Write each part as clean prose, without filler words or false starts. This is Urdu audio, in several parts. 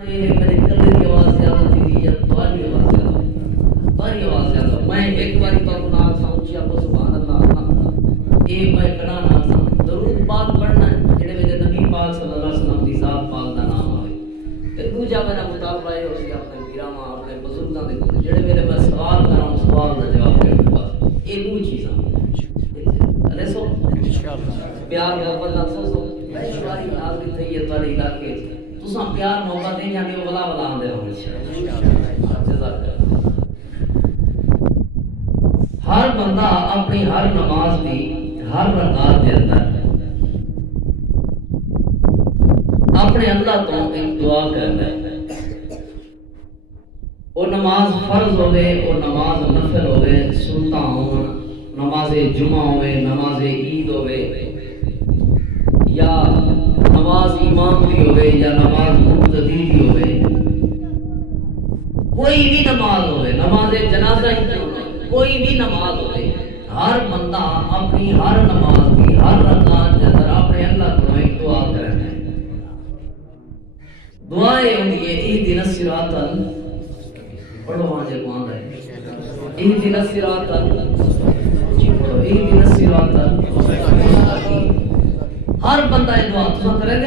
یہ میرے کلے کی آواز زیادہ تھی یا تمہاری آواز زیادہ تمہاری آواز زیادہ میں ایک بار تو اپنا ساؤنچی آپ کو سبحان اللہ اے میں کنا نہ درود پاک پڑھنا ہے جڑے میرے نبی پاک صلی اللہ علیہ وسلم دی ذات پاک دا نام آوے تے دوجا میرا مطالبہ ہے اسی اپنے پیراں اپنے بزرگاں دے کول جڑے میرے میں سوال کراں سوال دا جواب دے بس اے دو چیزاں ارے سو انشاءاللہ پیار محبت نال سو ایشواری حاضری تھی ہے تواڈے علاقے تساں پیار محبت نہیں جاندے ولا ولا آندے رہو انشاءاللہ جزاک اللہ ہر بندہ اپنی ہر نماز دی ہر رکعت دے اندر اپنے اللہ تو ایک دعا کرتا ہے وہ نماز فرض ہوئے وہ نماز نفل ہوئے سنتا ہوں نماز جمعہ ہوئے نماز عید ہوئے یا نماز امام بھی ہوئے یا نماز مقتدی بھی ہوئے کوئی بھی نماز ہوئے نماز جنازہ ہی کیوں نہ کوئی بھی نماز ہوئے ہر بندہ اپنی ہر نماز کی ہر رکعت کے اندر اپنے اللہ کو ایک دعا کرنا ہے دعائیں ہوتی ہے اہدنا الصراط پڑھو وہاں جے کو آندا ہے اہدنا الصراط اہدنا الصراط ہر بندہ یہ دعا تساں کرے گے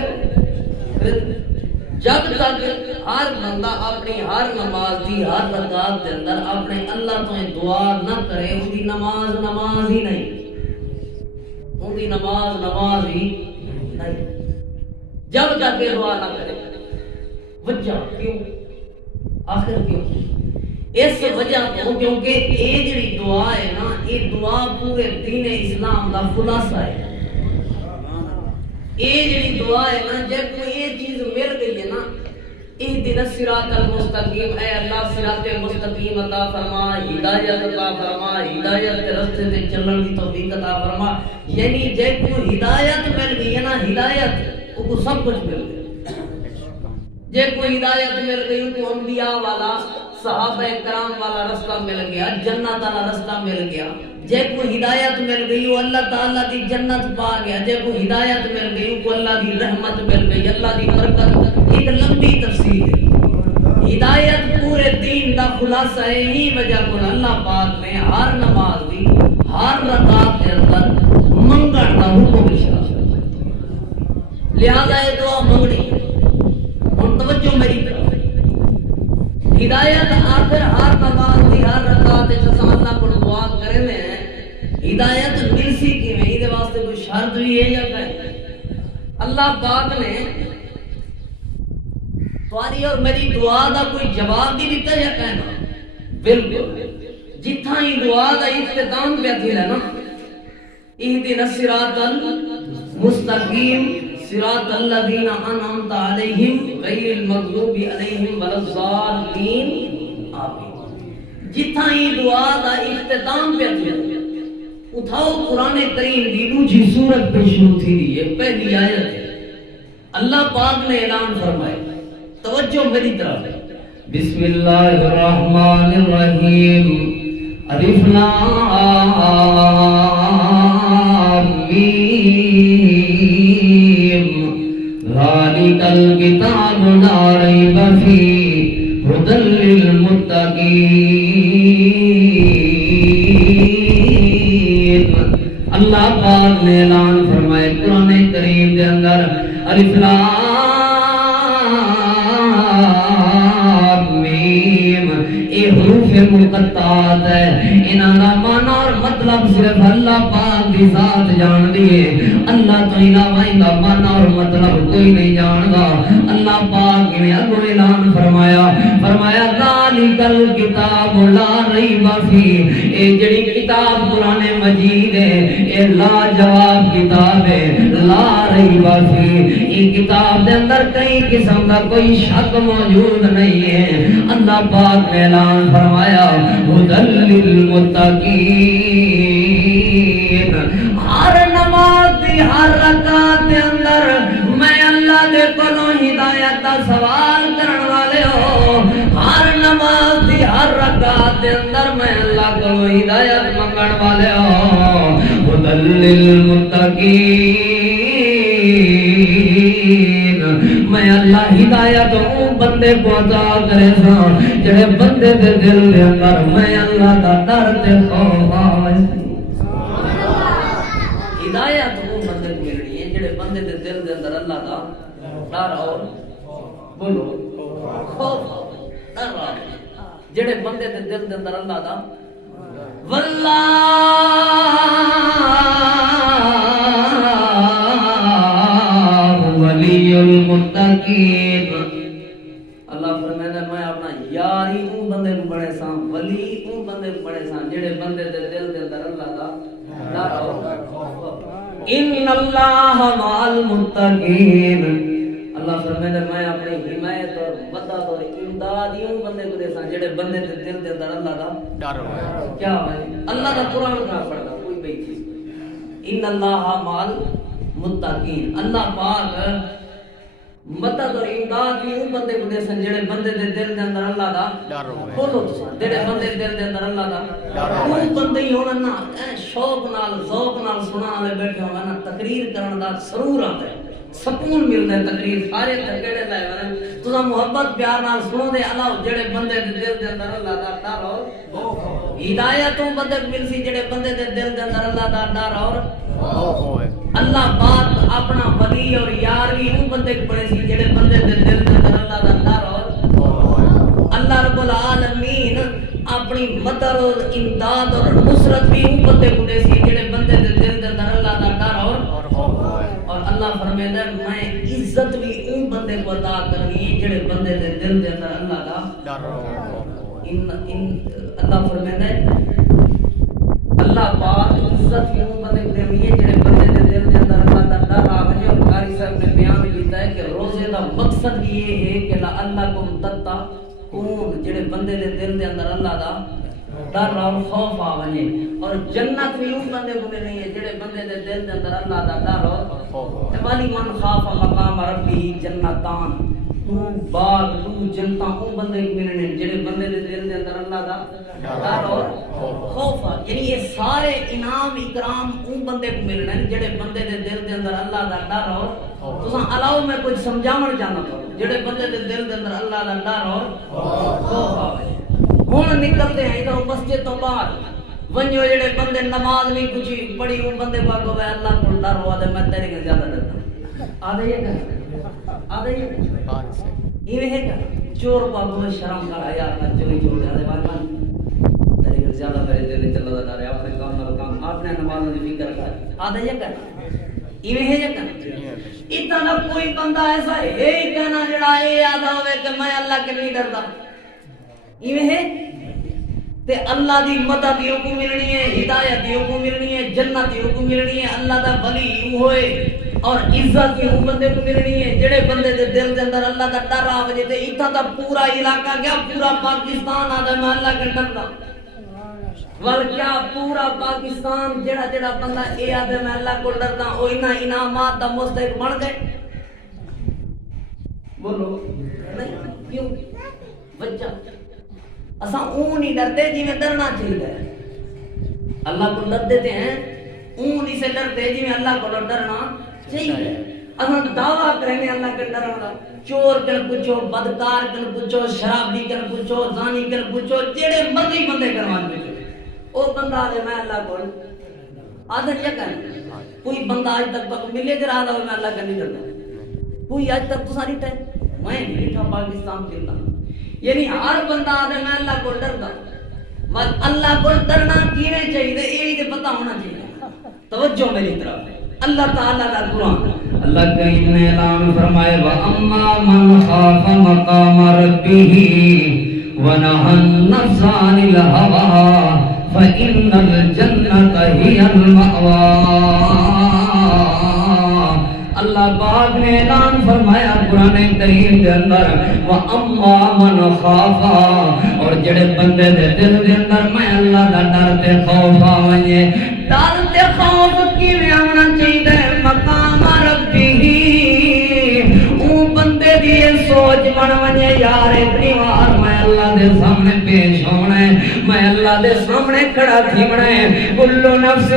جب تک ہر بندہ اپنی ہر نماز دی ہر رکعت کے اندر اپنے اللہ تو یہ دعا نہ کرے ان کی نماز نماز ہی نہیں ان کی نماز نماز ہی نہیں جب تک یہ دعا نہ کرے وجہ کیوں آخر کیوں اس وجہ تو کیونکہ یہ جڑی دعا ہے نا یہ دعا پورے دین اسلام دا خلاصہ ہے یہ جڑی دعا ہے نا جب کوئی یہ چیز مل گئی ہے نا اہدنا الصراط المستقیم اے اللہ صراط مستقیم عطا فرما ہدایت عطا فرما ہدایت کے راستے تے چلن کی توفیق عطا فرما یعنی جب کو ہدایت مل گئی ہے نا ہدایت کو سب کچھ مل گیا جب کوئی ہدایت مل گئی تو انبیاء والا صحابہ کرام والا رستہ مل گیا جنت والا رستہ مل گیا جب کوئی ہدایت مل گئی وہ اللہ تعالیٰ دی جنت پا گیا جب کوئی ہدایت مل گئی وہ اللہ دی رحمت مل گئی اللہ دی برکت ایک لمبی تفسیر ہے ہدایت پورے دین دا خلاصہ ہے ہی وجہ کو اللہ پاک نے ہر نماز دی ہر رکعت کے اندر منگن دا حکم ارشاد لہذا یہ دعا منگنی اور توجہ میری طرف ہدایت آخر ہر نماز دی ہر رکعت تے اللہ کو دعا کرنے ہدایت مل سی کیویں اس واسطے کوئی شرط بھی ہے یا نہیں اللہ پاک نے تمہاری اور میری دعا دا کوئی جواب بھی دیتا یا کہنا بالکل جتھاں ہی دعا دا اختتام پہ تھی نا اہدنا الصراط المستقیم صراط الذین انعمت علیہم غیر المغضوب علیہم ولا الضالین آمین جتھاں ہی دعا دا اختتام پہ تھی اٹھاؤ قرآن کریم دی دوسری سورت پہ شروع تھی یہ پہلی آیت ہے اللہ پاک نے اعلان فرمایا توجہ میری طرف بسم اللہ الرحمن الرحیم الف لام میم ذالک الکتاب لا ریب فیہ ھدی للمتقین اللہ پاک نے اعلان فرمائے قرآن کریم کے اندر الف لام میم یہ حروف مقطعات ہے انہاں دا معنی اور مطلب صرف اللہ پاک دی ذات جان دی ہے اللہ تو علاوہ ان دا معنی اور مطلب کوئی نہیں جاندا اللہ پاک نے اگوں اعلان فرمایا ذالک الکتاب لا ریب فیہ اے جڑی کتاب قرآن مجید ہے اے لا جواب کتاب ہے لا ریب فیہ یہ کتاب دے اندر کئی قسم کا کوئی شک موجود نہیں ہے اللہ پاک نے اعلان فرمایا ھدی للمتقین ہر نماز دی ہر رکعت دے اندر میں اللہ دے کولوں ہدایت دا سوال کرن والے ہو ہر نماز دی ہر رکعت دے اندر میں اللہ کولوں ہدایت منگن والے ہو ھدی للمتقین میں اللہ ہدایت بندے کو عطا کرے سا جڑے بندے دے دل دے اندر میں اللہ دا ڈر تے خوف آوے ہدایت وہ بندے کو ملنی ہے جڑے بندے دے دل دے اندر اللہ دا ڈر اور بولو خوف ڈر آوے جڑے بندے دے دل دے اندر اللہ دا واللہ ولی المتقین اللہ فرمائے میں اپنا یاری اون بندے کو بڑے ساں ولی اون بندے کو بڑے ساں جڑے بندے دے دل دے اندر اللہ دا ڈر اور ان اللہ مع المتقین اللہ فرمائے میں اپنی حمایت اور مدد اور امداد اون بندے کو دے ساں جڑے بندے دے دل دے اندر اللہ دا ڈر ہو کیا ہے اللہ دا قرآن کا پڑھدا کوئی بے چیز ان اللہ مع المتقین اللہ پاک مدد اور امداد بھی ان بندے کو دے سن جڑے بندے دے دل دے اندر اللہ دا ڈر ہوے بولو جڑے بندے دے دل دے اندر اللہ دا ڈر ہوے بندے ہی ہونا نا شوق نال ذوق نال سنان والے بیٹھے ہونا نا تقریر کرن دا سرور آندا ہے سکون ملدا ہے تقریر سارے تکڑے لائے ون تساں محبت پیار نال سنو دے اللہ جڑے بندے دے دل دے اندر اللہ دا ڈر اور ہدایت او بندے مل سی جڑے بندے دے دل دے اندر اللہ دا ڈر اور ہوے اللہ پاک اپنا ولی اور یار بھی ان بندے کو بڑے سی جڑے بندے دے دل دے اندر اللہ دا ڈر اور اللہ رب العالمین اپنی مدد اور امداد اور نصرت بھی ان بندے کو دے سی جڑے بندے دے دل دے اندر اللہ دا ڈر اور اللہ فرمائے میں عزت بھی ان بندے کو عطا کرنی ہے جڑے بندے دے دل دے اندر اللہ دا ڈر اللہ فرمائے اللہ پاک عزت بھی ان بندے کو دینی ہے جڑے بندے دے دل دے اندر اللہ دا ڈر آوے اور قاری صاحب نے بیان کیتا ہے کہ روزے دا مقصد یہ ہے کہ لعلکم تتقون جڑے بندے دے دل دے اندر اللہ دا ڈر اور خوف آوے اور جنت بھی ان بندے کو ملنی ہے جڑے بندے دے دل دے اندر اللہ دا ڈر اور خوف والی من خاف مقام ربی جنتان تو باغ تو جنتا ان بندے کو ملنے جڑے بندے دے دل دے اندر اللہ دا ڈر اور خوف یعنی یہ سارے انعام اکرام ان بندے کو ملنے جڑے بندے دے دل دے اندر اللہ دا ڈر اور تساں علاوہ میں کچھ سمجھاون جانا تو جڑے بندے دے دل دے اندر اللہ دا ڈر اور خوف آوے ہن نکلتے ہیں ادھر مسجد تو باہر ونجو جڑے بندے نماز نہیں کچھ پڑھی ان بندے پاک ہوے اللہ کو ڈر ہوا تے میں تیرے سے زیادہ ڈرتا آدھے یہ آدھے یہ ہے کہ چور پاک میں شرم کا حیا نہ چوری چھوڑ دے بھائی تیرے سے زیادہ میرے دل وچ اللہ دا ڈر ہے اپنے کام نال کام اپنے نماز دی فکر کر آدھے یہ کہ یہ ہے کہ اتنا کوئی بندہ ایسا ہے کہنا جڑا اے یاد ہوے کہ میں اللہ کے نہیں ڈردا یہ ہے تے اللہ دی مدد یوں کو ملنی ہے ہدایت یوں کو ملنی ہے جنت یوں کو ملنی ہے اللہ دا ولی یوں ہوئے اور عزت یوں بندے کو ملنی ہے جڑے بندے دے دل دے اندر اللہ دا ڈر آوے تے اتھا دا پورا علاقہ کیا پورا پاکستان آدھے میں اللہ کے ڈردا ول کیا پورا پاکستان جڑا جڑا بندہ اے آدھے میں اللہ کو ڈردا او انہاں انعامات دا مستحق بن گئے بولو نہیں کیوں بچہ اساں اون نہیں ڈرتے جی میں ڈرنا چاہیے اللہ کو ڈر دیتے ہیں اون ہی سے ڈرتے جی میں اللہ کو ڈرنا چاہیے اساں دعویٰ کریں گے اللہ کے ڈرنا دا چور کن پوچھو بدکار کن پوچھو شرابی کن پوچھو زانی کن پوچھو جڑے مرضی بندے کروان پوچھو او بندہ آدھے میں اللہ کو آدھے یہ کہیں کوئی بندہ آج تک ملے جرا آدھا میں اللہ کا نہیں ڈرنا کوئی آج تک تو ساری ٹائم میں نہیں لکھا پاکستان کے اللہ یعنی ہر بندہ آدھے میں اللہ کو ڈردا مگر اللہ کو ڈرنا کینے چاہیے یہ بھی پتہ ہونا چاہیے توجہ میری طرف اللہ تعالیٰ کا قرآن اللہ کریم نے اعلان فرمائے وَأَمَّا مَنْ خَافَ مَقَامَ رَبِّهِ وَنَهَى النَّفْسَ عَنِ الْهَوَىٰ فَإِنَّ الْجَنَّةَ هِيَ الْمَأْوَىٰ اللہ پاک نے اعلان فرمایا قرآن کریم کے اندر وَأَمَّا مَنْ خَافَ اور جڑے بندے دے دل دے اندر میں اللہ دا ڈر تے خوف آوے ڈر تے خوف کیویں آنا چاہیے مقام ربی او بندے دی سوچ بن ونے یار اتنی وار میں اللہ دے سامنے پیش ہونا ہے میں اللہ دے سامنے کھڑا تھیونا ہے کل نفس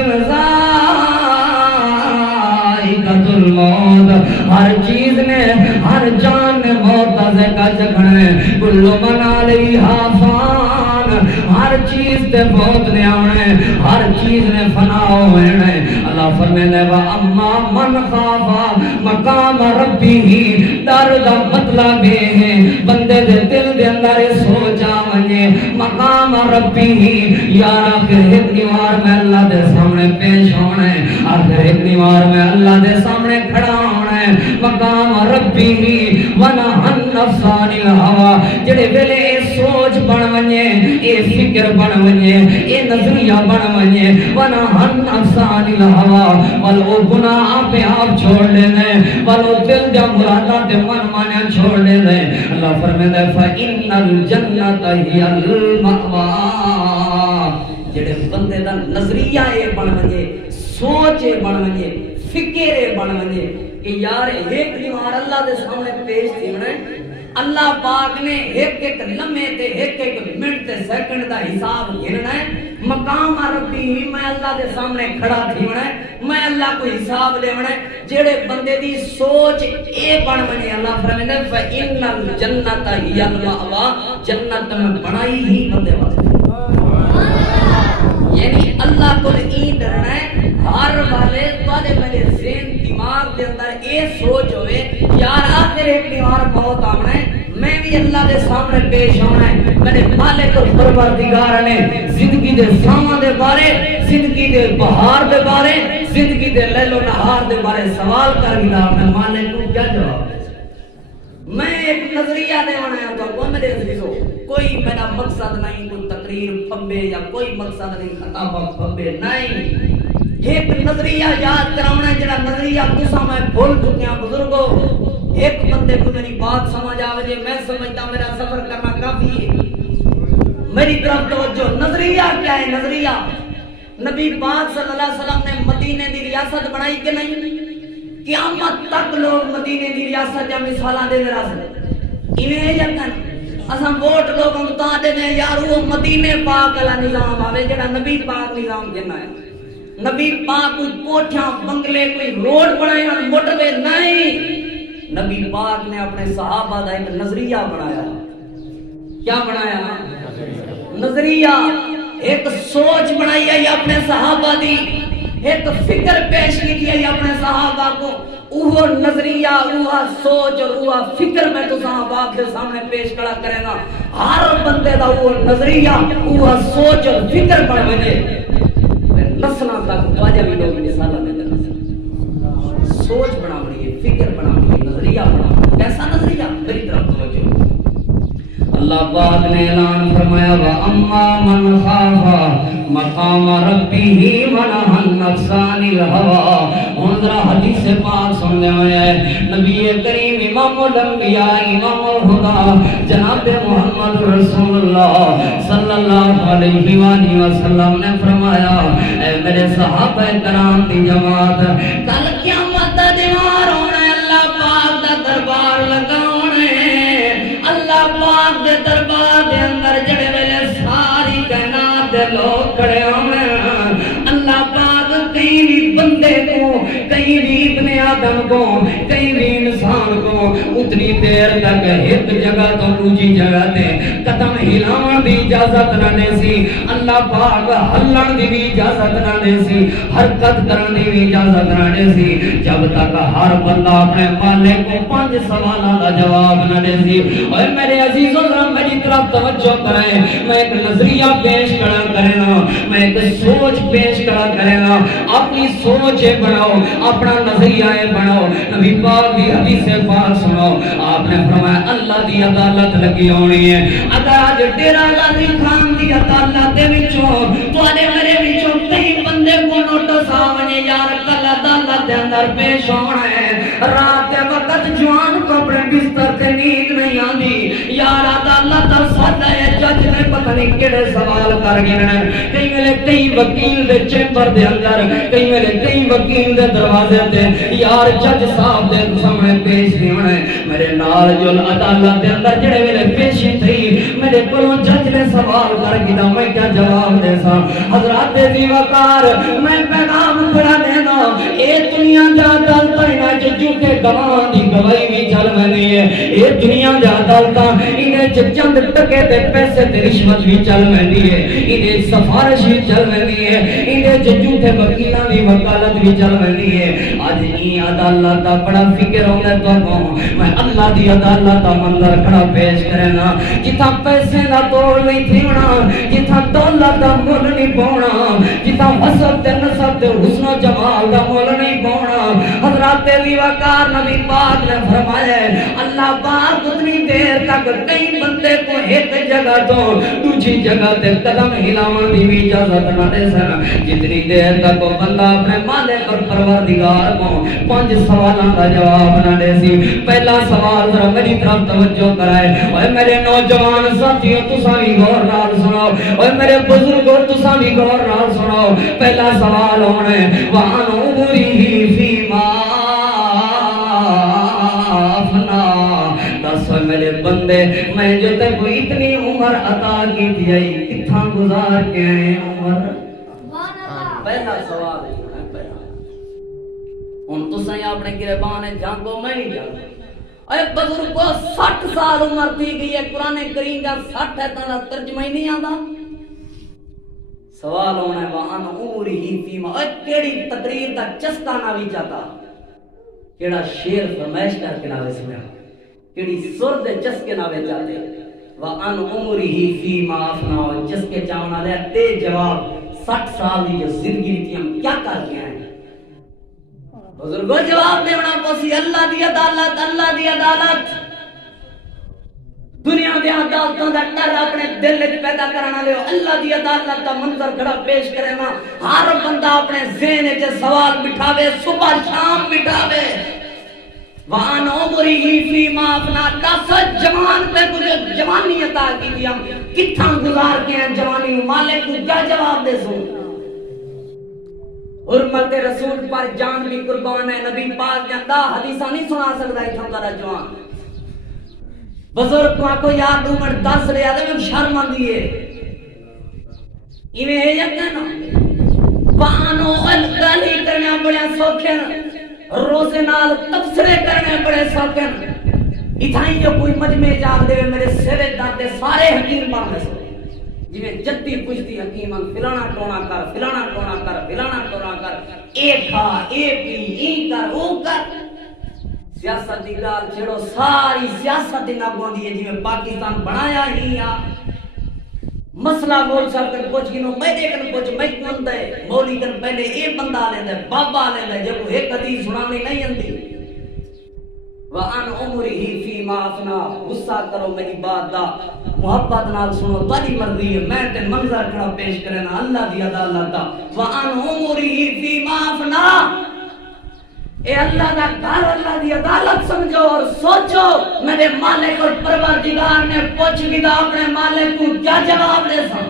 ذائقۃ الموت، ہر چیز نے، ہر جان نے موت کا ذائقہ چکھنا ہے، کل من علیہا فان، ہر چیز تے موت نے آنا ہے، ہر چیز نے فنا ہونا ہے۔ اللہ فرمائے وا اما من خاف مقام ربہ، ڈر دا مطلب یہ ہے بندے دے دل دے اندر سوچ آوے مقام ربہ، یار آخر ایک دیوار میں اللہ دے سامنے پیش ہونا ہے، آخر ایک دیوار میں اللہ دے سامنے کھڑا ہونا ہے، مقام ربہ ونہى النفس عن الہوى، جڑے ویلے اے سوچ بن ونجے، اے فکر بن ونجے، اے نظریہ بن ونجے، ونہى النفس عن الہوى، ولو گناہ پہ آپ چھوڑ دے دیں، ولو دل دے مرادہ تے من مانے چھوڑ دے دیں، اللہ فرمائے فَإِنَّ الْجَنَّةَ هِيَ الْمَأْوَى، جڑے بندے دا نظریہ اے بن ونجے، سوچ اے بن ونجے، فکر اے بن ونجے کہ یار ایک دیوار اللہ دے سامنے پیش تھی ہونا ہے، اللہ پاک نے ایک ایک لمحے تے ایک ایک منٹ تے سیکنڈ دا حساب گھننا ہے، مقام ربی ہی میں اللہ دے سامنے کھڑا تھی ہونا ہے، میں اللہ کو حساب لے ہونا ہے، جڑے بندے دی سوچ اے بن ونجے، اللہ فرمائے فَإِنَّ الْجَنَّةَ هِيَ الْمَأْوَى، جنت میں بنائی ہی بندے واسطے، یعنی اللہ کو این ڈرنا ہے، ہر والے توڑے میرے ذہن دماغ دے اندر اے سوچ ہوئے یار آخر ایک دیوار موت آمنا ہے، میں بھی اللہ دے سامنے پیش ہونا ہے، میرے مالک اور پروردگار نے زندگی دے سامان دے بارے، زندگی دے بہار دے بارے، زندگی دے لیل و نہار دے بارے سوال کر گیا، میں مالک کو کیا جواب دے؟ میں ایک نظریہ دے ہونا ہے تو کوئی میرے عزیزو، کوئی میرا مقصد نہیں کوئی تقریر پھبے یا کوئی مقصد نہیں خطاب پھبے نہیں، ایک نظریہ یاد کراؤنا ہے جڑا نظریہ کسا میں بھول چکے ہیں بزرگوں، ایک بندے کو میری بات سمجھ آوے میں سمجھتا میرا سفر کرنا کافی ہے، میری طرف توجہ، نظریہ کیا ہے؟ نظریہ نبی پاک صلی اللہ علیہ وسلم نے مدینے دی ریاست بنائی کہ نہیں؟ قیامت تک لوگ مدینے دی ریاست یا مثالاں دے رہے ایویں یقین اساں ووٹ لوگوں کو تا دے نے یار وہ مدینے پاک والا نظام آوے جڑا نبی پاک نظام جنا ہے، نبی پاک کوئی کوٹھیاں بنگلے کوئی روڈ بنائے اور موٹر وے نہیں، نبی پاک نے اپنے صحابہ دا ایک نظریہ بنایا، کیا بنایا؟ نظریہ، ایک سوچ بنائی ہے اپنے صحابہ دی، ایک فکر پیش کی ہے اپنے صحابہ کو، وہ نظریہ، وہ سوچ اور وہ فکر میں تو صحابہ کے سامنے پیش کھڑا کرے گا، ہر بندے دا وہ نظریہ، وہ سوچ اور فکر بن وجے نسلہ تک واجہ بھی لوگ مثالہ دے دینا، سوچ بنا بڑی ہے، فکر بنا بڑی ہے، نظریہ بنا، کیسا نظریہ؟ میری طرف توجہ، اللہ پاک نے اعلان فرمایا وَأَمَّا مَنْ خَافَ مقام ربی وَنَهَى النَّفْسَ عَنِ الْهَوَىٰ، اور ذرا حدیث پاک سننے ہوئے نبی کریم امام الانبیاء امام الہدیٰ جناب محمد رسول اللہ صلی اللہ علیہ وآلہ وسلم نے فرمایا اے میرے صحابہ کرام دی جماعت، کل قیامت دا دیوار ہونا ہے، اللہ پاک دا دربار لگا ہونا ہے، اللہ پاک دے دربار دے اندر جڑے ویلے ساری کائنات دے لوگ کھڑے ہونے، اللہ پاک کہیں بھی بندے کو، کہیں بھی ابن آدم کو، کہیں بھی انسان کو اتنی دیر تک ایک جگہ تو دوسری جگہ تے قدم ہلاون دی اجازت نہ دے سی، اللہ پاک ہلن دی بھی اجازت نہ دے سی، حرکت کرن دی بھی اجازت نہ دے سی، جب تک ہر بندہ اپنے مالک کو 5 سوالوں کا جواب نہ دے سی۔ اور میرے عزیزوں ذرا میری طرف توجہ کریں، میں ایک نظریہ پیش کرا کرے نا، میں ایک سوچ پیش کرا کرے نا، اپنی سوچ بناؤ، اپنا نظریہ بناؤ، نبی پاک دی حدیث پاک سنو، آپ نے فرمایا اللہ دی عدالت لگی ہونی ہے، اگر آج ڈیرہ غازی خان دی عدالت دے وچوں تواڈے میرے وچوں کئی بندے کو نوٹس آونے یار کل عدالت دے اندر پیش ہونا ہے، رات کے وقت جوان کو اپنے بستر تے نیند نہیں آندی، یار عدالت ساڈا ہے جج نے پتہ نہیں کیڑے سوال کر گئے کئی ویلے کئی وکیل دے چیمبر دے اندر کئی ویلے کئی وکیل دے دروازے تے یار جج صاحب دے سامنے پیش نہیں ہونے میرے نال جو عدالت دے اندر جڑے ویلے پیشی تھی میرے کولوں جج نے سوال کر گیا میں کیا جواب دے سا حضرات دی وقار میں پیغام کھڑا دینا اے دنیا دا عدالت انہاں چ جھوٹے گواہ دی گواہی بھی چل رہی ہے اے دنیا دا عدالت انہاں چ چند ٹکے تے پیسے تے رشوت بھی چل رہی ہے انہاں سفارش بھی چل رہی ہے انہاں چ جھوٹے وکیلاں دی وکالت بھی چل رہی ہے اج این عدالت دا بڑا فکر ہوندا تو میں اللہ دی عدالت دا منظر کھڑا پیش کرنا جتھاں پیسے دا توڑ نہیں تھیونا جتھاں دولت دا مول نہیں پاونا جتھاں حسب تے نسب تے حسن و جمال دا مول نہیں پاونا حضرات علی وقار نبی پاک نے فرمایا اللہ پاک اتنی دیر تک کئی بندے کو ایک جگہ تو دوسری جگہ تے قدم ہلاون دی بھی اجازت نہ دے سن جتنی دیر تک وہ بندہ اپنے مالک اور پروردگار کو 5 سوالاں دا جواب نہ دے سی پہلا سوال ذرا میری طرف توجہ کرائے اے میرے نوجوان ساتھیو تساں بھی غور نال سنو اے میرے بزرگو تساں بھی غور نال سنو پہلا سوال ہونا ہے وان عمری فیما افنا دس میرے بندے میں جو تے کو اتنی عمر عطا کی تھی کتھاں گزار کے آئے عمر پہلا سوال ہے ہن تساں اپنے گربان جانگو میں نہیں جانگو اے بزرگو 60 سال عمر تھی گئی ہے قرآن کریم کا 60 ہے تاں ترجمہ ہی نہیں آندا سوال ہونا ہے وان عمری فیما اے کیڑی تقریر دا چسکا نہ وی جاتا کیڑا شعر فرمائش کر کے نہ سنیا کیڑی سر دے چسکے نہ وے جاتے وان عمری فیما افنا چسکے چاون والے تے جواب 60 سال دی جو زندگی تھی ہم کیا کر کے آئے بزرگوں جواب دینا پوسی اللہ دی عدالت دنیا دی عدالتوں دا ڈر اپنے دل وچ پیدا کرنا لے اللہ دی عدالت دا منظر کھڑا پیش کرے نا ہر بندہ اپنے ذہن وچ سوال بٹھاوے صبح شام بٹھاوے وان عمری فیما افنا دس جوان تے کچھ جوانی عطا کی دی ہم کتھاں گزار کے ہیں جوانی مالک کو کیا جواب دے سوں حرمت رسول پر جان بھی قربان ہے نبی پاک جاندا حدیثاں نہیں سنا سکدا ایتھاں دا جوان بزرگ کو یار 2 منٹ 10 لے آدے میں شرم آندی ہے ایویں ہے یا نا وانو الگلی کرنا بڑے سوکھے روزے نال تبصرے کرنے بڑے سوکھے اتھائی جو کوئی مجمع جاگ دے میرے سرے دردے سارے حکیم بن گئے جی میں جتی پوچھتی حکیمان فلانا ٹونا کر اے کھا اے پی ای کر او کر سیاست دی گال چھڑو ساری سیاست دی نگوں دی جی میں پاکستان بنایا ہی آ مسئلہ مول صاحب کن پوچھ گنو میں دیکھن پوچھ میں کون دے مولی کن پہلے اے بندہ لے دے بابا لے دے جب ایک حدیث سنانی نہیں اندی وان عمری فیما افنا غصہ کرو میری بات دا محبت نال سنو تاری مرضی ہے میں تے منظر کھڑا پیش کرنا اللہ دی عدالت دا وان عمری فیما افنا اے اللہ دا گھر اللہ دی عدالت سمجھو اور سوچو میرے مالک اور پروردگار نے پوچھ گیا اپنے مالک کو کیا جواب دے سا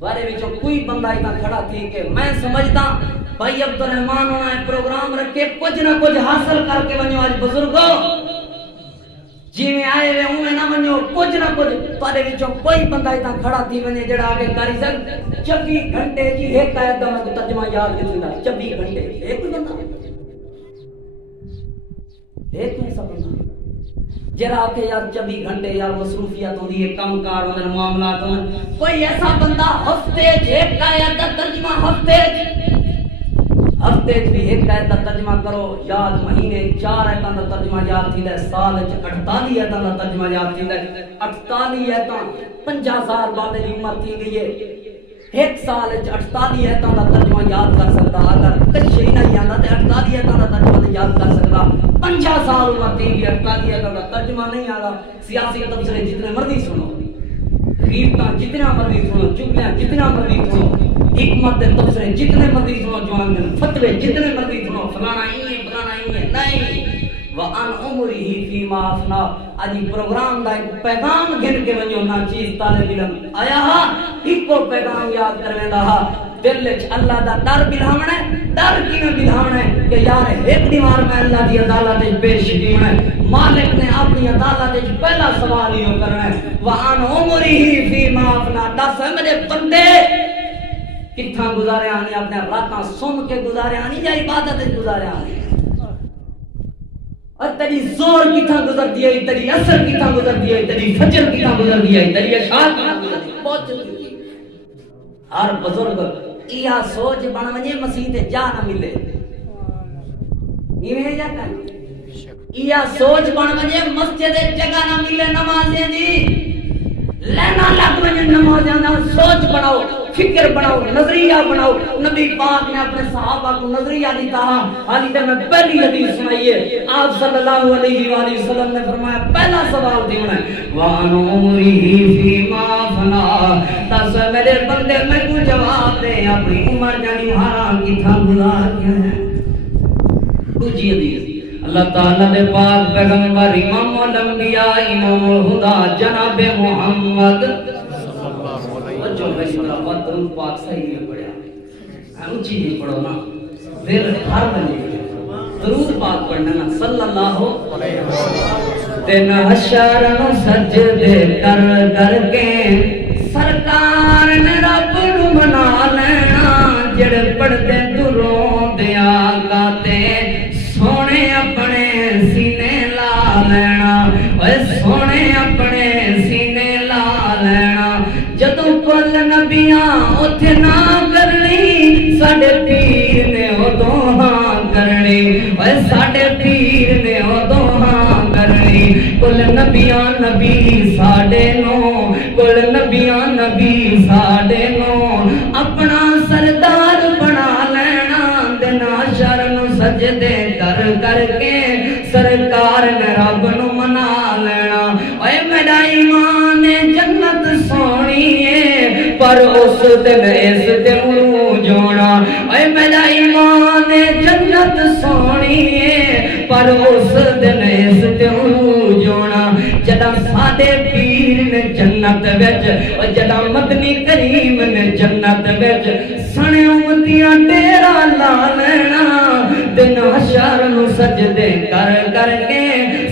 بارے وچوں کوئی بندہ اتنا کھڑا تھی کہ میں سمجھتا بھائی عبد الرحمان ہونا ہے پروگرام رکھے کچھ نہ کچھ حاصل کر کے ونجو آج بزرگو جی میں آئے ہوئے ہوں نہ ونجو کچھ نہ کچھ بارے وچوں کوئی بندہ اتنا کھڑا تھی ونجے جڑا آگے کاری سک 24 گھنٹے جی ایک آیت دا میں ترجمہ یاد کیتی دا 24 گھنٹے ایک کوئی بندہ ایک نہیں سب بندہ جرا کے یار 24 گھنٹے یار مصروفیات ہوندی ہے کام کار ہوندے معاملات ہوندے کوئی ایسا بندہ ہفتے ایک آیت دا ترجمہ ہفتے بھی ایک آیت دا ترجمہ کرو یاد مہینے 4 آیتاں دا ترجمہ یاد تھیندا سال وچ 48 آیتاں دا ترجمہ یاد تھیندا 48 آیتاں 50 سال بعد دی عمر تھی گئی ہے ایک سال وچ 48 آیتاں دا ترجمہ یاد کر سکدا اگر کچھ ہی نہیں آندا تے 48 آیتاں دا ترجمہ یاد کر سکدا 50 سال عمر تھی گئی 48 آیتاں دا ترجمہ نہیں آندا سیاسی تبصرے جتنے مرضی سنو غیبتاں جتنا مرضی سنو چگلیاں جتنا مرضی سنو حکمت تبصرے جتنے مرضی سنو جوان فتوے جتنے مرضی سنو فلانا ہی ہے نہیں وان عمره فيما افنا اج پروگرام دا ایک پیغام گھن کے ونجو نا چیز طالب علم آیا ہا ایکو پیغام یاد کرویندا ہا دل وچ اللہ دا ڈر بلاونا ہے ڈر کیویں بلاونا ہے کہ یار ایک دیوار میں اللہ دی عدالت وچ پیش کیویں ہے مالک نے اپنی عدالت وچ پہلا سوال ہی کرنا ہے وان عمره فيما افنا دس میرے بندے کتھاں گزارے آنی اپنے راتاں سن کے گزارے آنی یا عبادت وچ گزارے آنی اور تیری زور کتھاں گزر دیا ہے تیری اثر کتھاں گزر دیا ہے تیری فجر کتھاں گزر دیا ہے تیری عشاء کتھاں گزر دیا ہے بہت جلدی ہر بزرگ یہ سوچ بن ونجے مسیح تے جا نہ ملے ایویں جا کر یہ سوچ بن ونجے مسجد جگہ نہ ملے نمازیں دی لینا لگ ونجے نمازیں دا سوچ بناؤ فکر بناؤ نظریہ بناؤ نبی پاک نے اپنے صحابہ کو نظریہ دیتا حالی تے میں پہلی حدیث سنائی ہے آپ صلی اللہ علیہ وآلہ وسلم نے فرمایا پہلا سوال دینا ہے وَعَنْ عُمْرِهِ فِيمَا فَنَا تاس میرے بندے میں کو جواب دے اپنی عمر جانی ہارا کتھا گزار کیا ہے دوسری حدیث اللہ تعالیٰ نے پاک پیغمبر امام الانبیاء امام الہدی جناب محمد جو میں سلام درود پاک صحیح میں پڑھا ہم چیز پڑھو نا پھر ہر بندے درود پاک پڑھنا نا صلی اللہ علیہ وسلم تین حشر نو سجدے کر کر کے سرکار نے رب نو منا لینا جڑ پڑھتے دروں دے آقا تے سونے اپنے سینے لا لینا اے سونے اپنے سینے لا لینا جدوں کل نبیاں اوتھے نہ کرنی ساڈے پیر نے اودوں ہاں کرنی اے ساڈے پیر نے اودوں ہاں کرنی کل نبیاں نبی ساڈے نو کل نبیاں نبی ساڈے نو اپنا سردار بنا لینا دن حشر نو سجدے کر کر کے سرکار نے رب نو منا لینا اے میرا ایمان جنت سونی ہے پر اس دن اس دن جونا اے میرا ایمان جنت سونی ہے پر اس دن اس دن جونا جدا ساڈے پیر نے جنت وچ او جدا مدنی کریم نے جنت وچ سنے امتیاں ڈیرا لا لینا دن حشر نو سجدے کر کر کے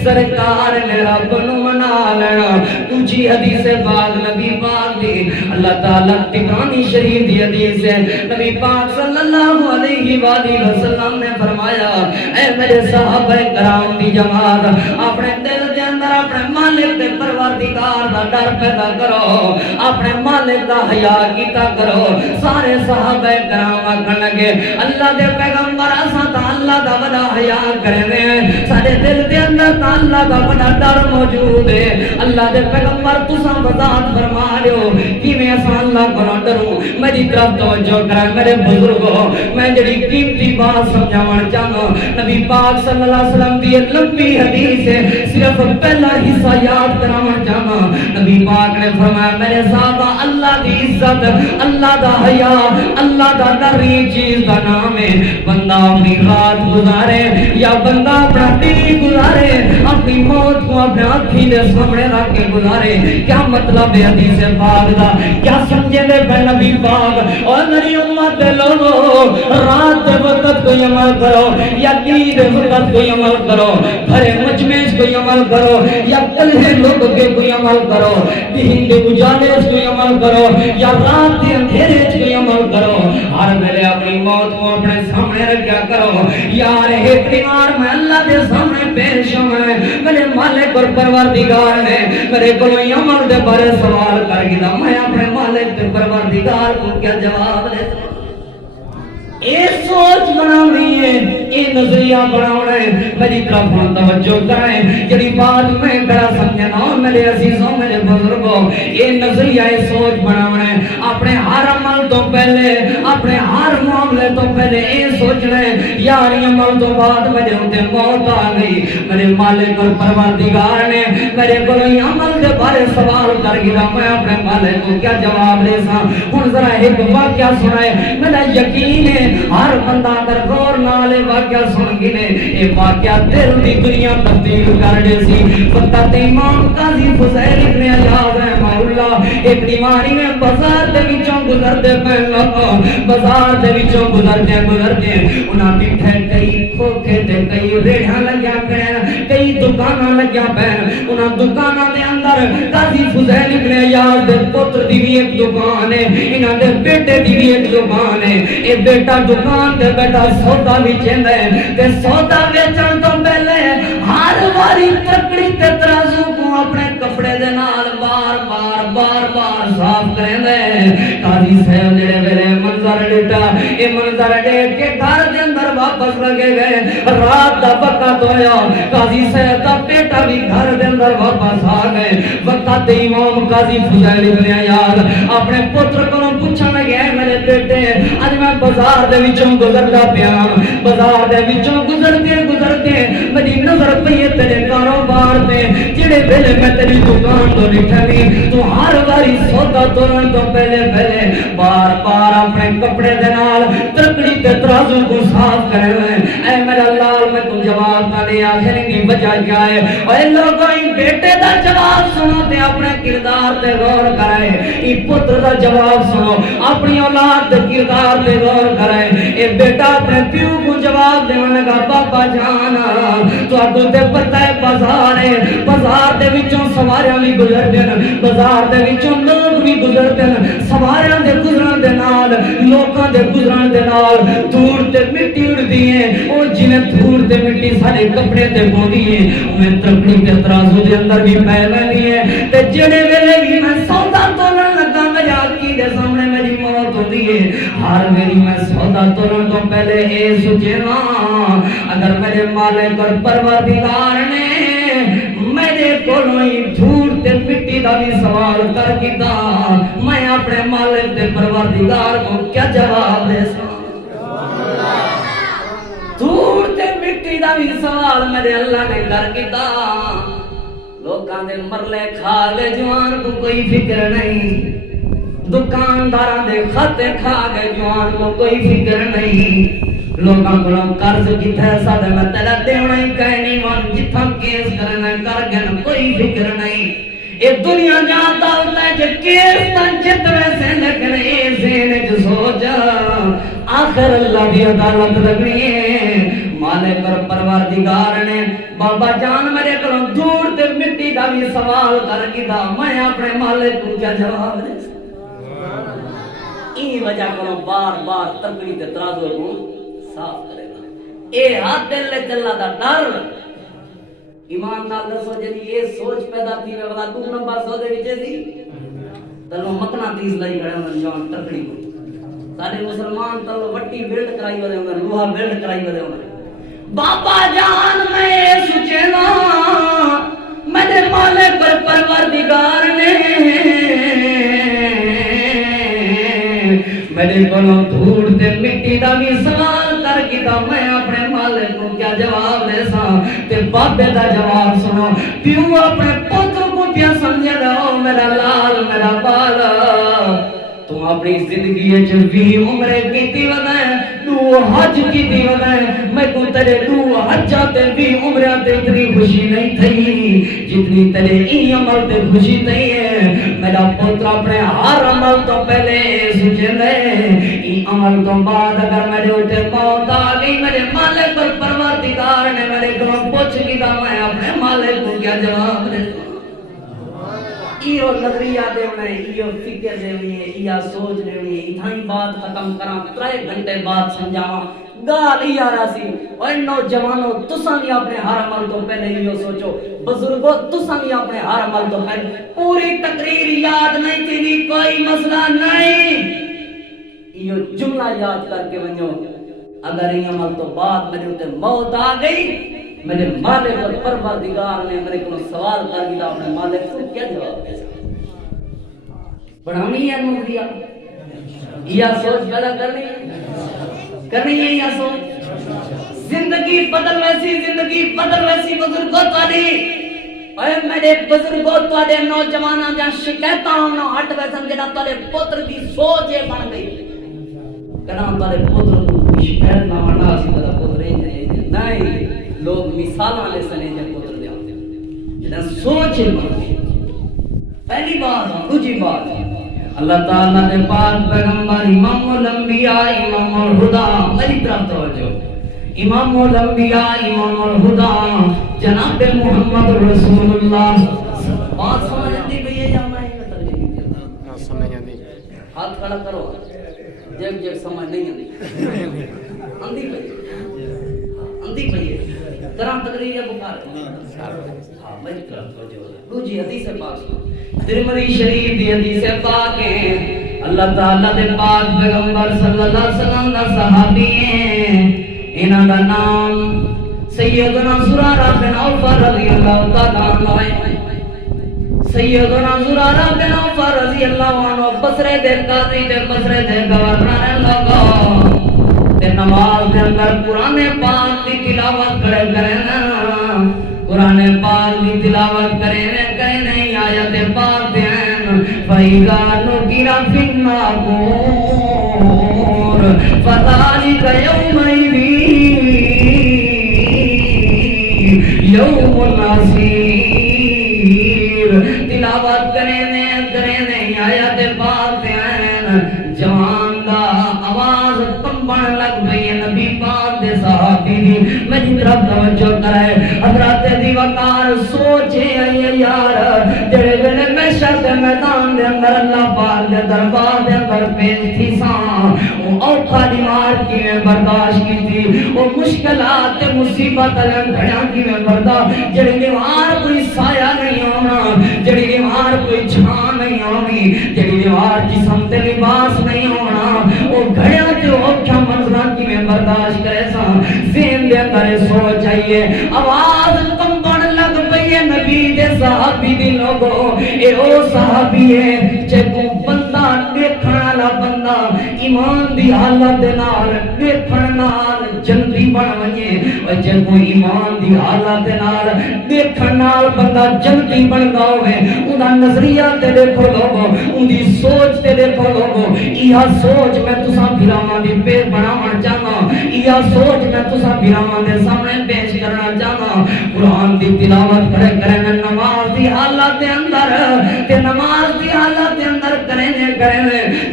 سرکار نے رب نو منا لینا دوسری حدیث پاک نبی پاک دی اللہ تعالیٰ تبرانی شریف دی حدیث ہے نبی پاک صلی اللہ علیہ وآلہ وسلم نے فرمایا اے میرے صحابہ کرام دی جماعت اپنے دل دے اندر اپنے مالک دے پروردگار دا ڈر پیدا کرو اپنے مالک دا حیا کیتا کرو سارے صحابہ کرام آکھن لگے اللہ دے پیغمبر اساں تا اللہ دا بڑا حیا کرنے ہیں سارے دل دے اندر تا اللہ دا بڑا ڈر موجود ہے اللہ دے پیغمبر تساں وضاحت فرما رہو کیویں اساں اللہ کو ڈروں میری طرف توجہ کرا میرے بزرگو میں جڑی قیمتی بات سمجھاون چاہنا نبی پاک صلی اللہ علیہ وسلم دی لمبی حدیث ہے صرف پہلا حصہ یاد کراون چاہنا نبی پاک نے فرمایا میرے صحابہ اللہ دی عزت اللہ دا حیا اللہ دا ڈر یہ چیز دا نام ہے بندہ اپنی رات گزارے یا بندہ اپنا دن گزارے اپنی موت کو اپنے آنکھی دے سامنے رکھ کے گزارے کیا مطلب ہے حدیث پاک دا کیا سمجھے دے بے نبی پاک اور میری امت دے لوگو رات دے وقت کوئی عمل کرو یا دین دے وقت کوئی عمل کرو بھرے مجمع کوئی عمل کرو یا کلہے لوگ کے کوئی عمل کرو دین دے اجالے کوئی عمل کرو یا رات دے اندھیرے کوئی عمل کرو ہر ویلے اپنی موت کو اپنے سامنے رکھیا کرو یار ایک دیوار میں اللہ دے سامنے پیش ہوئے میرے مالک اور پروردگار نے میرے کوئی عمل دے بارے سوال کر گیا میں اپنے مالک دے پروردگار کو کیا جواب دے اے سوچ بناونی ہے اے نظریہ بناونا ہے میری طرف توجہ کریں جڑی بات میں کرا سمجھنا میرے عزیزوں میرے بزرگوں اے نظریہ اے سوچ بناونا ہے اپنے ہر عمل تو پہلے اپنے ہر معاملے تو پہلے اے سوچنا ہے یار یہ عمل تو بعد میرے ہوتے موت آ گئی میرے مالک اور پروردگار نے میرے کوئی عمل دے بارے سوال کر گیا میں اپنے مالک کو کیا جواب دے سا ہن ذرا ایک واقعہ سنائے میرا یقین ہے ہر بندہ اگر غور نالے واقعہ سن گی نے اے واقعہ دل دی دنیا تبدیل کر دے سی فقط امام قاضی فضیل ابن عیاض رحمہ اللہ ایک دیوانی میں بازار دے وچوں گزرتے پے بازار دے وچوں گزرتے انہاں ڈٹھے کئی کھوکھے تے کئی ریڑھاں لگیا پین کئی دکاناں لگیا پین انہاں دکاناں دے اندر قاضی فضیل ابن عیاض دے پتر دی بھی ایک دکان ہے انہاں دے بیٹے دی بھی ایک دکان ہے اے بیٹا دکان تے بیٹا سودا وچیندا ہے تے سودا ویچن تو پہلے ہر واری تکڑی تے ترازو کو اپنے کپڑے دے نال بار صاف کریندا ہے قاضی صاحب جڑے ویلے منظر ڈٹا اے منظر دیکھ کے گھر دے اندر واپس لگے گئے رات دا وقت ہویا قاضی صاحب دا بیٹا بھی گھر دے اندر واپس آ گئے وقت امام قاضی فضیل ابن عیاض اپنے پتر کو پوچھن لگے میرے بیٹے اج میں بازار دے وچوں گزردا پیا بازار دے وچوں گزرتے میری نظر پئی تیرے کاروبار تے جڑے ویلے میں تیری دکان تو نٹھنی تو ہر واری سودا تولن تو پہلے بار اپنے کپڑے دے نال تکڑی تے ترازو کو صاف کرے اے میرا لال میں تو جواب نہ دے آخر کی وجہ کیا ہے اے لوگوں بیٹے دا جواب سنو تے اپنے کردار تے غور کرے ای پتر دا جواب سنو اپنی اولاد دے کردار تے غور کرے اے بیٹا اپنے پیو کو جواب دیون لگا بابا جان تو اگوں تے پتہ ہے بازار دے وچوں سواریاں بھی گزردے بازار دے وچوں لوگ بھی گزردے سواریاں دے گزرن دے نال لوکاں دے گزرن دے نال دور تے مٹی اڑدی ہے او جویں دور تے مٹی سارے کپڑے تے پوندی ہے اویں تکڑی تے ترازو دے اندر بھی پے لینی ہے تے جڑے ویلے بھی میں سودا تولن لگا میرے آقی دے سامنے میری موت ہوندی ہے ہر میری میں سودا تولن تو پہلے اے سوچے نا اگر میرے مالک اور پروردگار نے میرے کولوں ہی دھوڑ تے مٹی دا بھی سوال کر کیتا میں اپنے مالک تے پروردگار کو کیا جواب دے سکاں دھوڑ تے مٹی دا بھی سوال میرے اللہ نے کر کیتا لوکاں دے مرلے کھا لے جوان کو کوئی فکر نہیں دکانداراں دے خطے کھا گئے جوان کو کوئی فکر نہیں لوگاں کو قرض کیتا ہے سادے میں تیرا دیونا ہی کہیں نہیں مان جتھا کیس کرنا کر گن کوئی فکر نہیں اے دنیا جانتا ہوتا ہے جو کیس تن جت ویسے لیکن اے زینے جو سوچا آخر اللہ دی عدالت لگنی ہے مالک اور پروردگار نے بابا جان میرے کلوں دور تے مٹی دا بھی سوال کر کیتا میں اپنے مالک کو کیا جواب دے ای وجہ کلوں بار تکڑی تے ترازو کو صاف کرے گا اے ہاتھ دل لے چلا دا ڈر ایمان نال دسو جی یہ سوچ پیدا تھی میں بتا 2 نمبر سودے وچ سی تلو مکنا تیز لائی کھڑے ہن جوان تکڑی کو سارے مسلمان تلو وٹی بلڈ کرائی ودے ہن لوہا بلڈ کرائی ودے ہن بابا جان میں سوچے نا میرے مالک پر پروردگار نے میرے کولوں دھوڑ تے مٹی دا بھی سوال کر کیتا میں اپنے مالک کو کیا جواب دے ساں تے بابے دا جواب سنو پیو اپنے پتر کو کیا سمجھے رہو میرا لال میرا بالا تو اپنی زندگی وچ 20 عمریں کیتی ودے 2 حج کیتی ودے میں کو تیرے 2 حجاں تے 20 عمریں تے اتنی خوشی نہیں تھی جتنی تیرے ای عمل تے خوشی تھی ہے میرا پتر اپنے ہر عمل تو پہلے سوچے دے ای عمل تو بعد اگر میرے اٹھے موت آ گئی میرے مالک پر پروردگار نے میرے کو پوچھ کیتا میں اپنے مالک کو کیا جواب دے ایو نظریہ دے ہونے ایو فکر دے ہونے ایو سوچ دے ہونے اتھائی بات ختم کران 3 گھنٹے بعد سمجھاواں گال ہی آ رہا سی اور نوجوانوں تساں بھی اپنے ہر عمل تو پہلے ایو سوچو بزرگوں تساں بھی اپنے ہر عمل تو پہلے پوری تقریر یاد نہیں تھی کوئی مسئلہ نہیں ایو جملہ یاد کر کے ونجو اگر یہ عمل تو بعد میرے اوتے موت آ گئی میرے مالک اور پروردگار نے میرے کو سوال کر دیا اپنے مالک کو کیا جواب دے پڑھانی ہے نظریہ یا سوچ پیدا کرنی ہے یا سوچ زندگی بدل ویسی بزرگوں تاری اے میرے بزرگوں تارے نوجواناں جا شکایتاں نہ ہٹ ویسن جڑا تارے پتر دی سوچ بن گئی کنا تارے پتر کو شکایت نہ آنا سی دا پتر نہیں لوگ مثال والے سنے دے پتر دے جنہیں سوچ پہلی بات دوسری بات اللہ تعالیٰ نے پاک پیغمبر امام الانبیاء امام الہدا میری طرف توجہ امام الانبیاء امام الہدا جناب محمد رسول اللہ بات سمجھ آتی پئی ہے یا میں ترجمہ سمجھ آتی ہاتھ کھڑا کرو جب جب سمجھ نہیں آتی اندھی پئی ہے طرح تقریر یا بخار ہاں میری طرف توجہ دوسری حدیث پاک ترمذی شریف دی حدیث پاک ہے اللہ تعالیٰ دے پاک پیغمبر صلی اللہ علیہ وسلم دا صحابی ہیں انہاں دا نام سیدنا زرارہ بن عوف رضی اللہ تعالیٰ عنہ سیدنا زرارہ بن عوف رضی اللہ عنہ بصرے دے قاضی دے بصرے دے گورنر لگا تے نماز دے اندر قرآن پاک دی تلاوت کرے نا قرآن پاک دی تلاوت کرے آیت پاک دین فَإِذَا نُقِرَ فِي النَّاقُورِ فَذَلِكَ يَوْمَئِذٍ يَوْمٌ عَسِيرٌ تلاوت کرے آیت پاک دین جوان دا آواز کمبن لگ گئی نبی پاک دے صحابی دی میری طرف توجہ کرے حضرت دی وقار سوچے آئیے یار جڑے ویلے میں شرط میدان دے اندر اللہ پاک دے دربار دے اندر پیش تھی ساں وہ اوکھا دیوار کی میں برداشت کی تھی وہ مشکلات مصیبت گھڑیاں کی میں برداشت جڑے دیوار کوئی سایہ نہیں ہونا جڑے دیوار کوئی چھان نہیں ہونی جڑے دیوار جسم تے لباس نہیں ہونا وہ گھڑیاں جو اوکھا منظران کی میں برداشت کرے ساں ذہن دے اندر سوچ آئیے آواز کمبن لگ پئی ہے نبی دے صحابی دی لوگو اے او صحابی ہے جے کو بندہ دیکھن والا بندہ ایمان دی حالت دے نال دیکھن نال جنتی بن ونجے او جے کو ایمان دی حالت دے نال دیکھن نال بندہ جنتی بندا ہوے اوندا نظریہ تے دیکھو لوگو اون دی سوچ تے دیکھو لوگو یہ سوچ میں تساں پھراواں دی پیش بناون چاہنا یہ سوچ میں تساں پھراواں دے سامنے پیش کرنا چاہنا قرآن دی تلاوت کرے نماز دی حالت دے اندر تے نماز دی حالت دے اندر کرے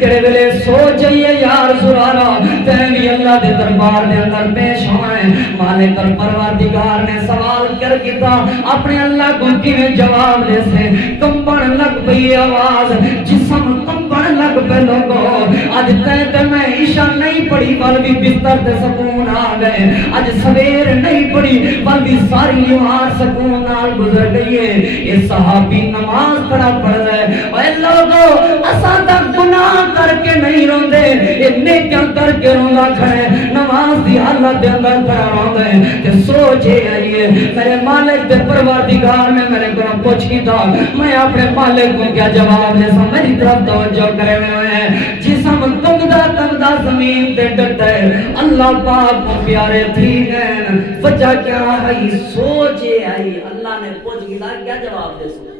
جڑے ویلے سوچ آئیے یار زرارہ تے بھی اللہ دے دربار دے اندر پیش ہونا ہے مالک پروردگار نے سوال کر کیتا اپنے اللہ کو کیویں جواب دے سے کمبن لگ پئی آواز جسم کمبن لگ پے لوگو اج تے میں عشاء نہیں پڑھی بل بھی بستر تے سکون آ گئے اج سویر نہیں پڑھی بل بھی ساری نماز سکون نال گزر گئی ہے یہ صحابی نماز پڑھا پڑھ رہے اے لوگو اساں دا گناہ کر کے نہیں روندے اے نیکیاں کر کے روندا کھڑے نماز دی حالت دے اندر کھڑا روندا ہے تے سوچے آئیے میرے مالک دے پروردگار نے میرے کو پوچھ کیتا میں اپنے مالک کو کیا جواب دے سا میری طرف توجہ کرے ہوئے ہیں جسم کمدا زمین تے ڈٹا ہے اللہ پاک کو پیارے تھی گئے وجہ کیا ہے سوچے آئی اللہ نے پوچھ کیتا کیا جواب دے سو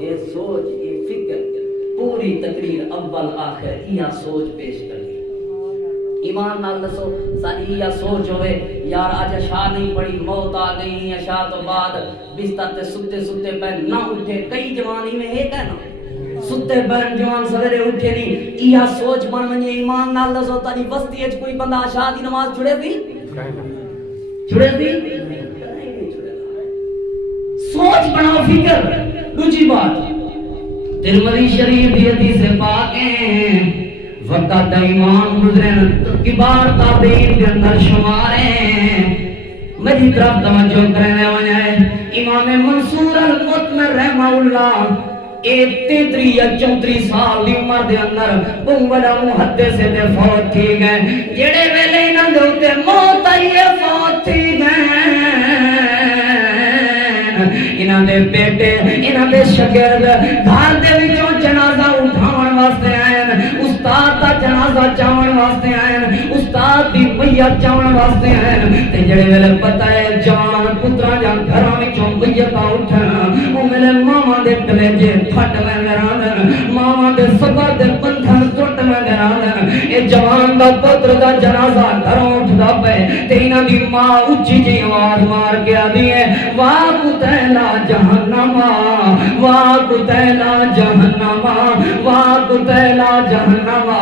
یہ سوچ یہ فکر پوری تقریر اول آخر یہ سوچ پیش کر دی ایمان نال دسو ساری یہ سوچ ہوئے یار آج عشاء نہیں پڑی موت آ گئی عشاء تو بعد بستر تے ستے پہ نہ اٹھے کئی جوانی میں ایک ہے نا ستے پہ جوان سویرے اٹھے نہیں یہ سوچ بن ونجے ایمان نال دسو تاری بستی وچ کوئی بندہ عشاء دی نماز چھڑے دی سوچ بناؤ فکر دوسری بات ترمذی شریف دی حدیث پاک ہے وقت ایمان گزرن کبار تابعین کے اندر شمار ہیں میری طرف توجہ کرنے والے امام منصور المطمر رحمہ اللہ 33 یا 34 سال دی عمر دے اندر بہت بڑا محدث دے فوت تھی گئے جڑے ویلے انہاں دے اوتے موت آئی فوت تھی گئے انہاں دے بیٹے انہاں دے شاگرد گھر دے وچوں جنازہ اٹھاون واسطے آئے استاد دا جنازہ چاون واسطے آئے استاد دی میت چاون واسطے آئے تے جڑے ویلے پتہ ہے جوان پتراں جان گھراں وچوں میت اٹھنا او میرے ماواں دے کلیجے پھٹ ویندے رہن ماواں دے صبر دے بندھن ٹوٹ ویندے رہن اے جوان دا میرا پتر دا جنازہ گھروں اٹھدا پے تے انہاں دی ماں اچھی جی آواز مار کے آدھی ہے واہ قتیلا جہنما واہ قتیلا جہنما واہ قتیلا جہنما۔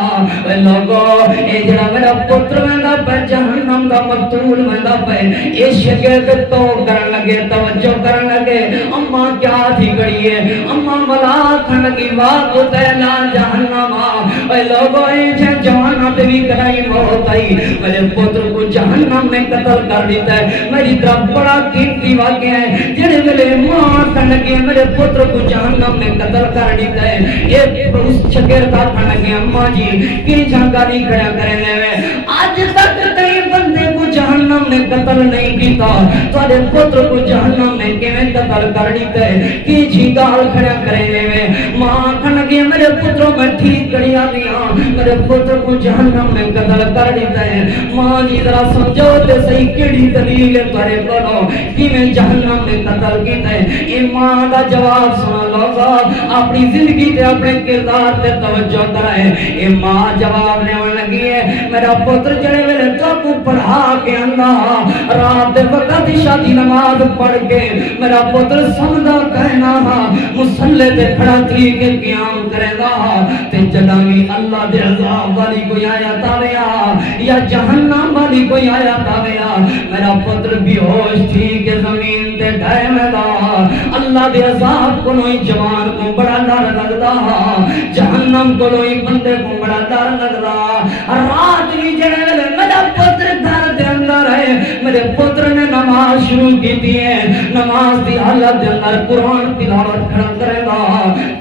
اے لوگو اے جڑا میرا پتر ویندا پے جہنم دا مقتول ویندا پے اے شگرد تو کرن لگے توجہ کرن لگے اماں کیا تھی کڑی ہے اماں ملاک لگی واہ قتیلا جہنما۔ اے لوگو اے جوانہ تے بھی کرائی موت آئی میرے پتر کو جہنم میں قتل کر دیتا ہے۔ میری طرف بڑا قیمتی واقعہ ہے جڑے ویلے ماں کہن لگی میرے پتر کو جہنم میں قتل کر دیتا ہے یہ اس شگرد کہن لگے اماں جی کی جھنگاری کھڑا کرنے میں آج تک کئی بندے کو جہنم نے قتل نہیں کیتا تھوڑے پتر کو جہنم میں کیویں قتل کر دیتا ہے کی جھنگال کھڑا کرنے میں ماں کہن لگی میرے پتروں میں ٹھیک کری آدھی ہاں میرے پتر کو جہنم میں قتل کر دیتا ہے۔ ماں جی ذرا سمجھو تے صحیح کیڑی دلیل ہے تھوڑے کولوں کیویں جہنم میں قتل کیتا ہے۔ اے ماں دا جواب سن لوگا اپنی زندگی تے اپنے کردار تے توجہ کرائے۔ اے ماں جواب دیون لگی ہے میرا پتر جڑے ویلے تو کو پڑھا کے آندا رات دے وقت عشاء دی نماز پڑھ کے میرا پتر سمجھدا کہنا مصلی تے کھڑا تھی کے قیام کریندا تے جداں وی اللہ دے عذاب والی کوئی آیت آویا یا جہنم والی کوئی آیت آویا میرا پتر بے ہوش تھی کہ زمین تے ڈھے میدا اللہ دے عذاب کو نوئی جوان کو بڑا ڈر لگدا جہنم کو نوئی بندے کو بڑا ڈر لگدا۔ رات بھی جڑے ویلے میرا پتر گھر دے اندر ہے میرے پتر نے نماز شروع کی ہے نماز دی حالت دے اندر قرآن تلاوت کھڑا کرے گا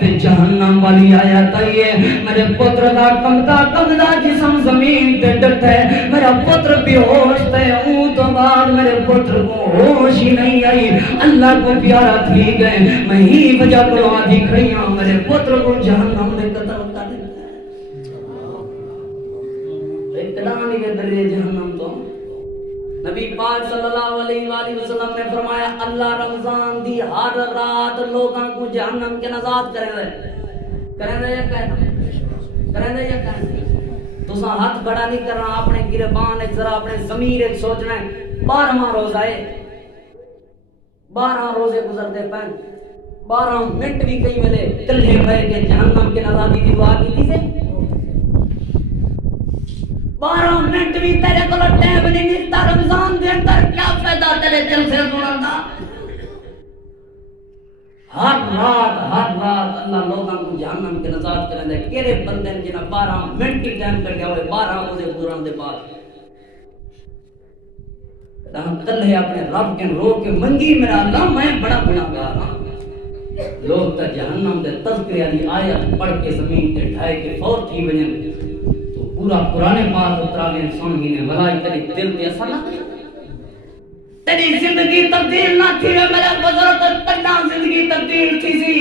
تے جہنم والی آیت آئی ہے میرے پتر دا کمدا جسم زمین تے ڈٹھا ہے میرا پتر بے ہوش تے اون تو بعد میرے پتر کو ہوش ہی نہیں آئی اللہ کو پیارا تھی گئے میں ہی وجہ کو آدھی کھڑی ہوں میرے پتر کو جہنم میں قتل کر دیتا ہے اقتدانی کے درجے جہنم تو نبی پاک صلی اللہ علیہ وآلہ وسلم نے فرمایا اللہ رمضان دی ہر رات لوگاں کو جہنم کے نزاد کریں دے یا کہنا تسا ہاتھ بڑا نہیں کرنا اپنے گربان ایک ذرا اپنے ضمیر ایک سوچنا ہے 12واں روزہ ہے 12 روزے گزرتے پین 12 منٹ بھی کئی ملے کلے بھائی کے جہنم کے نزادی دی دعا کی تھی سے 12 منٹ بھی تیرے کو ٹائم نہیں ملتا رمضان دے اندر کیا فائدہ تیرے جلسے سنن دا ہر رات اللہ لوگاں کو جہنم کے نزاد کریں دے کیڑے بندے جنہاں 12 منٹ کی ٹائم کر گیا ہوئے 12 روزے پورن دے بعد ہم کلے اپنے رب کے رو کے منگی میرا اللہ میں بڑا گناہگار ہاں لوگ تا جہنم دے تذکرے والی آیت پڑھ کے زمین تے ڈھائے کے فوت تھی وجن تو پورا قرآن پاک اترا گئے سن گی نے بھلائی تیری دل تے اثر نہ تیری زندگی تبدیل نہ تھی میرا بزرگ تنا زندگی تبدیل تھی سی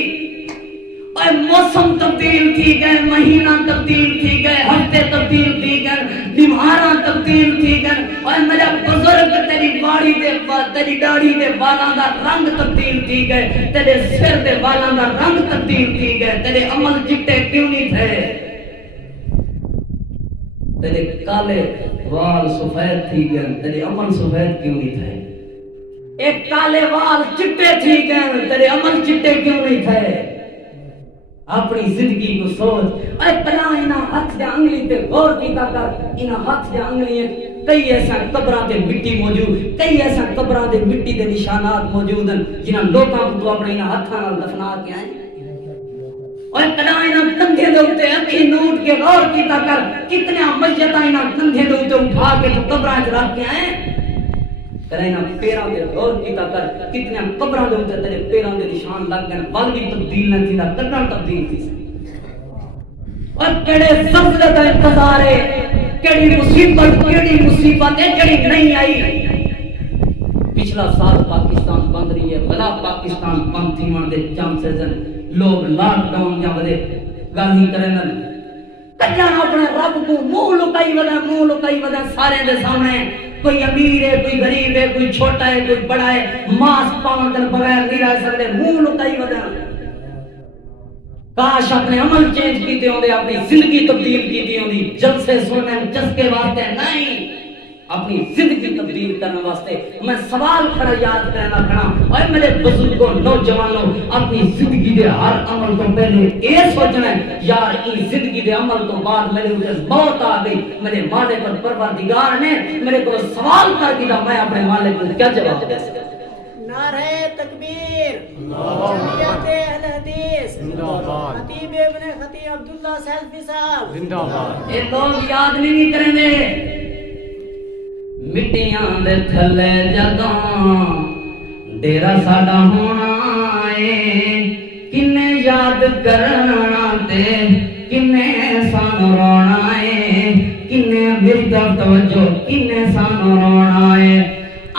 اور موسم تبدیل تھی گئے مہینہ تبدیل تھی گئے ہفتے تبدیل تھی گئے بیماراں تبدیل تھی گئے اور میرا بزرگ تیری باڑی دے تیری داڑھی دے بالاں دا رنگ تبدیل تھی گئے تیرے سر دے بالاں دا رنگ تبدیل تھی گئے تیرے عمل چٹے کیوں نہیں تھے تیرے کالے وال سفید تھی گئے تیرے عمل سفید کیوں نہیں تھے ایک کالے وال چٹے تھی گئے تیرے عمل چٹے کیوں نہیں تھے اپنی زندگی کو سوچ اے پلا انہاں ہاتھ دے انگلی تے غور کیتا کر انہاں ہاتھ دے انگلی کئی ایسا قبراں تے مٹی موجود کئی ایسا قبراں تے مٹی دے نشانات موجود ہیں جنہاں لوکاں کو تو اپنے انہاں ہاتھاں نال دفنا کے آئے اور پلا انہاں کندھے دے اوتے اکھی نوٹ کے غور کیتا کر کتنے میتاں انہاں کندھے دے اوتے اٹھا کے تو قبراں وچ رکھ کے آئے کرنا پیراں دے غور کیتا کر کتنے قبراں دے اوتے تیرے پیراں دے نشان لگ گئے ول بھی تبدیل نہ تھیندا کڈن تبدیل تھی اور کڑے زلزلے دا انتظار ہے کیڑی مصیبت ہے جڑی نہیں آئی پچھلا سال پاکستان بند رہی ہے بلا پاکستان بند تھی من دے چانسز لوگ لاک ڈاؤن یا ودے گل ہی کرن کجا اپنے رب کو منہ لکائی ودا سارے دے سامنے کوئی امیر ہے کوئی غریب ہے کوئی چھوٹا ہے کوئی بڑا ہے ماسک پاون دے بغیر نہیں رہ سکتے منہ لکائی ودا کاش اپنے عمل چینج کیتے ہوندے، اپنی زندگی تبدیل کیتی ہوندی، جلسے سننے چسکے واسطے نہیں، اپنی زندگی تبدیل کرنے واسطے۔ میں سوال کھڑا یاد کرنا کھڑا، اور میرے بزرگوں نوجوانوں، اپنی زندگی دے ہر عمل تو پہلے اے سوچنا ہے یار ای زندگی دے عمل تو بعد میرے اوپر موت آ گئی، میرے مالک اور پروردگار نے میرے کو سوال کر دیا، میں اپنے مالک کو کیا جواب دے سکتا؟ نعرہ تکبیر، جمعیت اہل حدیث، خطیب ابن خطیب عبداللہ سیلفی صاحب، یہ لوگ یاد نہیں کریں دے مٹیاں دے تھلے جدوں ڈیرا ساڈا ہونا ہے، کنے یاد کرنا تے کنے سانو رونا ہے، کنے میری طرف توجہ کنے سانو رونا ہے۔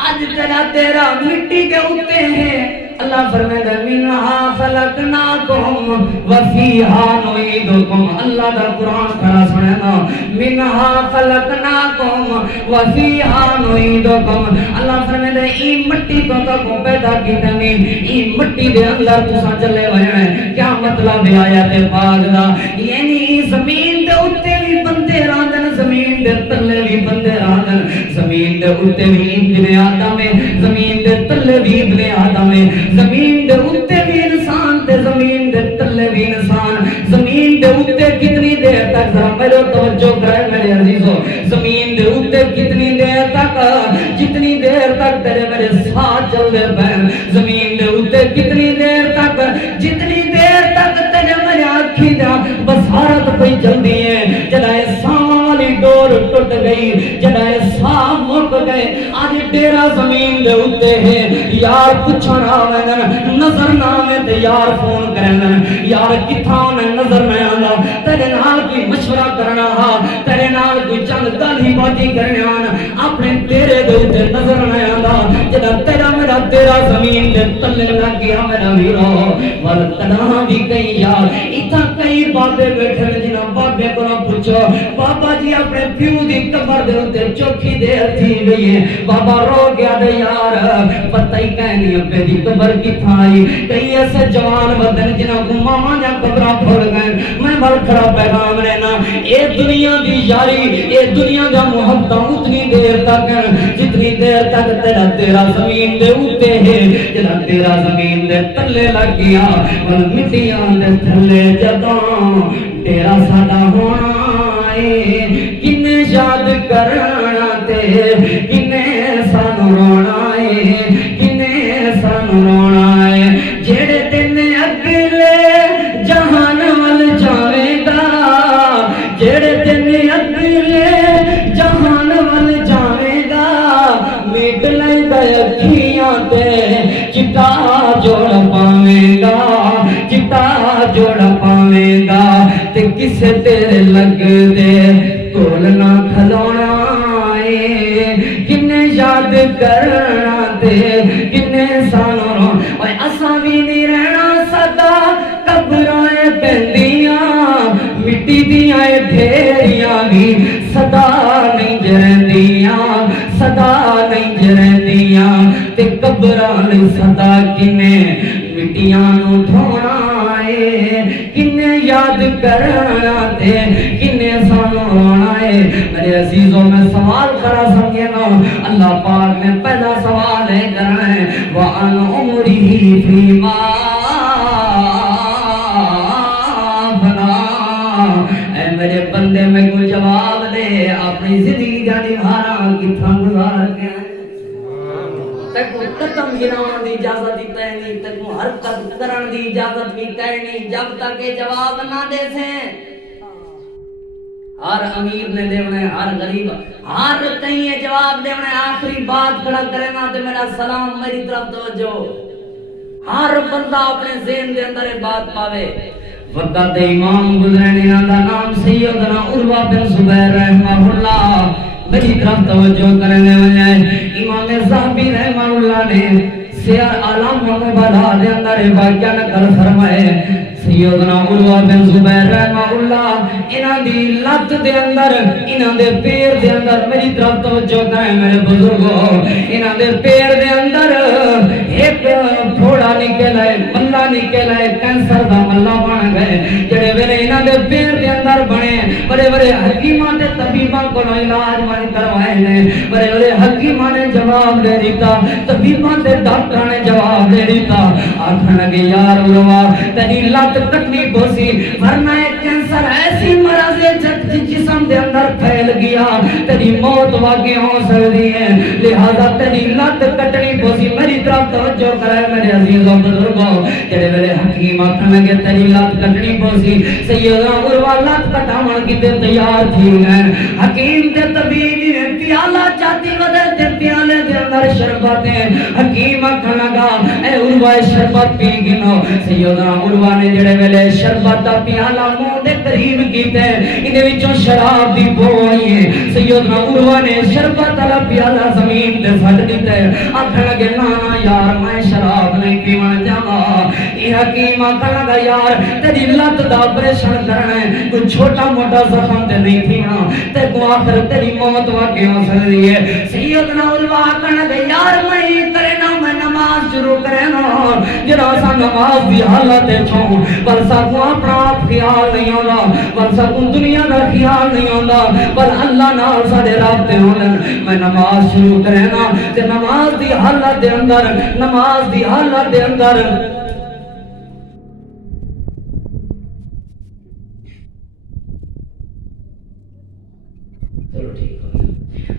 آج تیرا مٹی کے اوتے ہیں، اللہ فرمائے منہا خلقناکم وفیہا نعیدکم، اللہ دا قرآن کھڑا سنے نا، منہا خلقناکم وفیہا نعیدکم، اللہ فرمائے ای مٹی تو تکو پیدا کیتا نہیں، ای مٹی دے اندر تسا چلے وینے، کیا مطلب ہے آیت پاک دا؟ یعنی زمین دے اوتے بھی بندے راندن، زمین دے تلے بھی بندے راندن، زمین دے اوتے بھی ابن آدم ہے، زمین دے تلے بھی ابن آدم ہے، زمین دے اوتے بھی انسان تے زمین دے تلے بھی انسان، زمین دے اوتے کتنی دیر تک، ذرا میرے توجہ کرے میرے عزیزو، زمین دے اوتے کتنی دیر تک، جتنی دیر تک تیرے میرے ساتھ چل دے پہن، زمین دے اوتے کتنی دیر تک، جتنی دیر تک تیرے میرے آنکھی دا بصارت پہ جلدی ہے، جدائے ساں والی ڈور ٹوٹ گئی، جدائے ساں مک گئے، آج ڈیرا زمین دے اوتے ہے، یار پچھنا آویں نظر نہ آویں تے یار فون کرن، یار کتھاں نے نظر نہ آندا، تیرے نال کوئی مشورہ کرنا ہا، تیرے نال کوئی چند گل ہی باتیں کرنا، اپنے تیرے دے اوتے نظر نہ آندا، جدا تیرا میرا تیرا زمین دے تلے لگ گیا میرا ویرو، ور تڑاں بھی کئی یار، اتھا کئی بابے بیٹھے جنہاں بابے کو نہ پوچھو، بابا جی اپنے پیو دی قبر دے اوتے چوکھی دیر تھی گئی ہے، بابا رو گیا دے یار، پتہ ہی کہنی اپنے دی قبر کتھا آئی، کئی ایسے جوان بدن جنہاں کو ماما جا قبرہ پھوڑ گئے، میں بڑھ کھڑا پیغام رہنا، اے دنیا دی یاری، اے دنیا دا محبتہ اتنی دیر تک، جتنی دیر تک تیرا زمین دے اوتے ہے، جدا تیرا زمین دے تلے لگ گیا، ول مٹیاں دے تھلے جدوں تیرا ساڈا ہونا ہے، کنے یاد کرنا تے کنے سانو رونا ہے، کنے سانو رونا ہے، جڑے دن اگلے جہان ول جاویں گا، جڑے دن اگلے جہان ول جاویں گا، میٹ لیندا اکھیاں تے چٹا جوڑ پاویں گا، چٹا جوڑ پاویں گا، تے کسے تیرے لگ دے کول نہ کھلونا ہے، کنے یاد کرنا تے کنے سانو رو، اوے اساں بھی نہیں رہنا سدا قبراں پیندیاں، مٹی دیاں ڈھیریاں بھی صدا نہیں جرندیاں، صدا نہیں جرندیاں، تے قبراں لئی صدا کنے مٹیاں نو دھونا ہے، کنے یاد کرنا تے کنے سانو رونا ہے۔ میرے عزیزوں میں سوال کرا سمجھے نا، اللہ پاک نے پہلا سوال ہے کرنا ہے وَعَنْ عُمْرِهِ فِيمَا اے میرے بندے میں کوئی جواب دے، اپنی زندگی جانی بھارا کتھا گزار گیا، تک قدم گراؤں دی اجازت دیتا ہے نہیں، تک حرکت کرن دی اجازت بھی کرنی، جب تک یہ جواب نہ دے سیں۔ ہر امیر نے دیونے، ہر غریب، ہر کہیں یہ جواب دیونے، آخری بات کھڑا کرنا تو میرا سلام میری طرف توجہ، ہر بندہ اپنے ذہن دے اندر بات پاوے۔ وقت امام گزرنے دا نام سیدنا عروہ بن زبیر رحمہ اللہ، میری طرف توجہ کرنے والے امام ذہبی رحمہ اللہ نے سیار عالم و مبادہ دے اندر واقعہ نقل فرمائے، سیدنا عروہ بن زبیر رحمہ اللہ انہاں دی لت دے اندر، انہاں دے پیر دے اندر، میری طرف توجہ کریں میرے بزرگوں، انہاں دے پیر دے اندر ایک پھوڑا نکل ہے، ملہ نکل ہے، کینسر دا ملہ بن گئے جڑے ویلے انہاں دے پیر دے اندر بنے بڑے بڑے حکیماں تے طبیباں کولوں علاج وانی کروائے نے بڑے بڑے حکیماں نے جواب دے دیتا طبیباں تے ڈاکٹراں نے جواب دے دیتا آکھن لگے یار علماء تیری لت کٹنی پوسی ورنہ کینسر ایسی مرض ہے جسم دے اندر پھیل گیا تیری موت واقع ہو سکتی ہے لہذا تیری لت کٹنی پوسی میری طرف توجہ کرے میرے عزیزوں بزرگوں جڑے میرے حکیم آکھن لگے تیری لت کٹنی پوسی سیدنا عروہ لت کٹاون کیتے تیار تھی گئے حکیم تے طبیب پیالہ چاہتی ودے تے پیالے دے اندر شربت ہے حکیم آکھن لگا اے عروہ شربت پی گنو سیدنا عروہ نے جڑے ویلے شربت دا پیالہ منہ دے قریب کیتے اندے وچوں شراب دی بو آئی ہے سیدنا عروہ نے شربت والا پیالہ زمین تے سٹ دتا آکھن لگے نا یار میں شراب نہیں پیون جاواں یہ حکیم آکھن لگا یار تیری لت دا آپریشن کرنا ہے کوئی چھوٹا موٹا زخم تے نہیں پینا تے کو آخر تیری موت واقع ہو سکتی ہے سیدنا عروہ آکھن لگے یار میں کرنا میں نماز شروع کرنا جڑا سا نماز دی حالت چھوں پر ساکو اپنا خیال نہیں ہوندا پر ساکو دنیا دا خیال نہیں ہوندا پر اللہ نال ساڈے رابطے ہون میں نماز شروع کرنا تے نماز دی حالت دے اندر نماز دی حالت دے اندر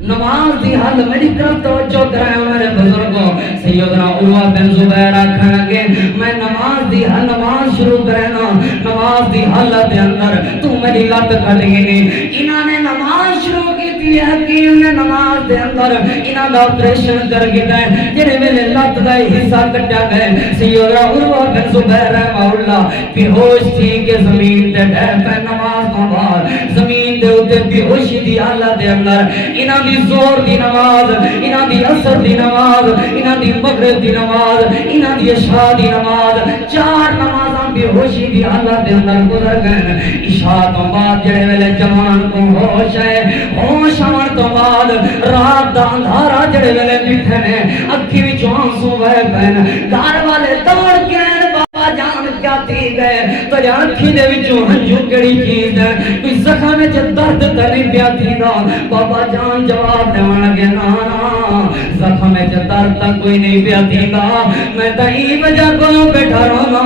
نماز دی حال میری طرف توجہ کرائے میرے بزرگوں سیدنا عروہ بن زبیر آکھن لگے میں نماز دی حال نماز شروع کرنا نماز دی حالت دے اندر تو میری لت کٹ گئی انہاں نے نماز شروع کی تھی حکیم نے نماز دے اندر انہاں دا آپریشن کر گیا جڑے میرے لت دا حصہ کٹیا گئے سیدنا عروہ بن زبیر رحمہ اللہ بے ہوش تھی کہ زمین تے ڈر پہ نماز تو بعد زمین دے اوتے بے ہوشی دی حالت دے اندر انہاں دی زور دی نماز انہاں دی عصر دی نماز انہاں دی مغرب دی نماز انہاں دی عشاء دی نماز چار نمازاں بے ہوشی دی حالت دے اندر گزر گئے عشاء تو بعد جڑے ویلے جوان کو ہوش ہے ہوش آن تو بعد رات دا اندھارا جڑے ویلے بیٹھے نے اکھی وچوں آنسو وہے پے گھر والے دوڑ کے بابا جان کیا تھی گئے تو اکھی دے وچوں ہنجو کیڑی چیز ہے کوئی زخم وچ درد تے نہیں پیا تھیندا بابا جان جواب دیون لگے نا زخم وچ درد تے کوئی نہیں پیا تھیندا میں تے ای وجہ کولوں بیٹھا رہنا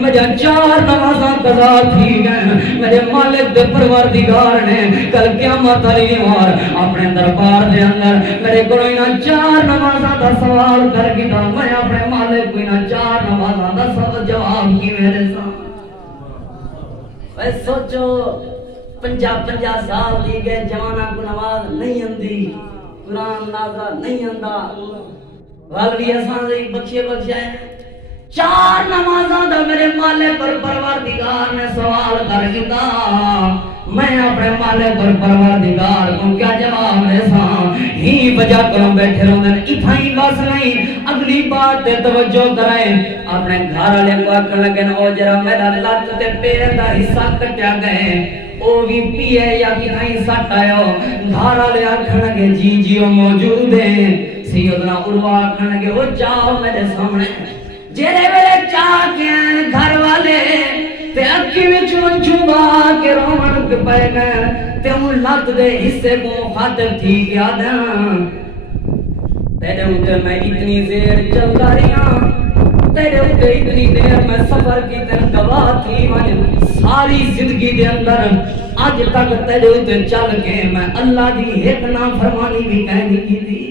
مجھے چار نمازاں قضا تھی گئے میرے مالک دے پروردگار نے کل قیامت والی وار اپنے دربار دے اندر میرے کولوں انہاں چار نمازاں دا سوال کر کے میں اپنے مالک کو انہاں چار نمازاں دا سب جواب کی میرے سامنے اے سوچو 50 سال دی گئے جوانا کو نماز نہیں اندی قرآن نازا نہیں اندا والوی اساں دے بخشے بخشائے چار نمازاں دا میرے مالک پر پروردگار نے سوال کر دیتا میں اپنے مالک پر پروردگار کو کیا جواب دے ساں ہی وجہ کروں بیٹھے رہندن اتھا ہی بس نہیں اگلی بات تے توجہ کرائیں اپنے گھر والے کو آکھن لگے او جرا میرا لت تے پیر دا حصہ کٹیا گئے او بھی پیے یا کہیں سٹ آئے ہو گھر والے آکھن لگے جی او موجود ہیں سیدنا عروہ آکھن لگے او جاؤ میرے سامنے جیرے ویلے چاہ کے گھر والے تے اکھی وچوں چھپا کے رومن کے پے گئے تے ان لت دے حصے کو خاطر تھی گیا دے تیرے اوتے میں اتنی دیر چلتا رہا تیرے اوتے اتنی دیر میں سفر کی تن گواہ تھی میں ساری زندگی دے اندر آج تک تیرے اوتے چل کے میں اللہ دی ایک نافرمانی بھی کہنی کی تھی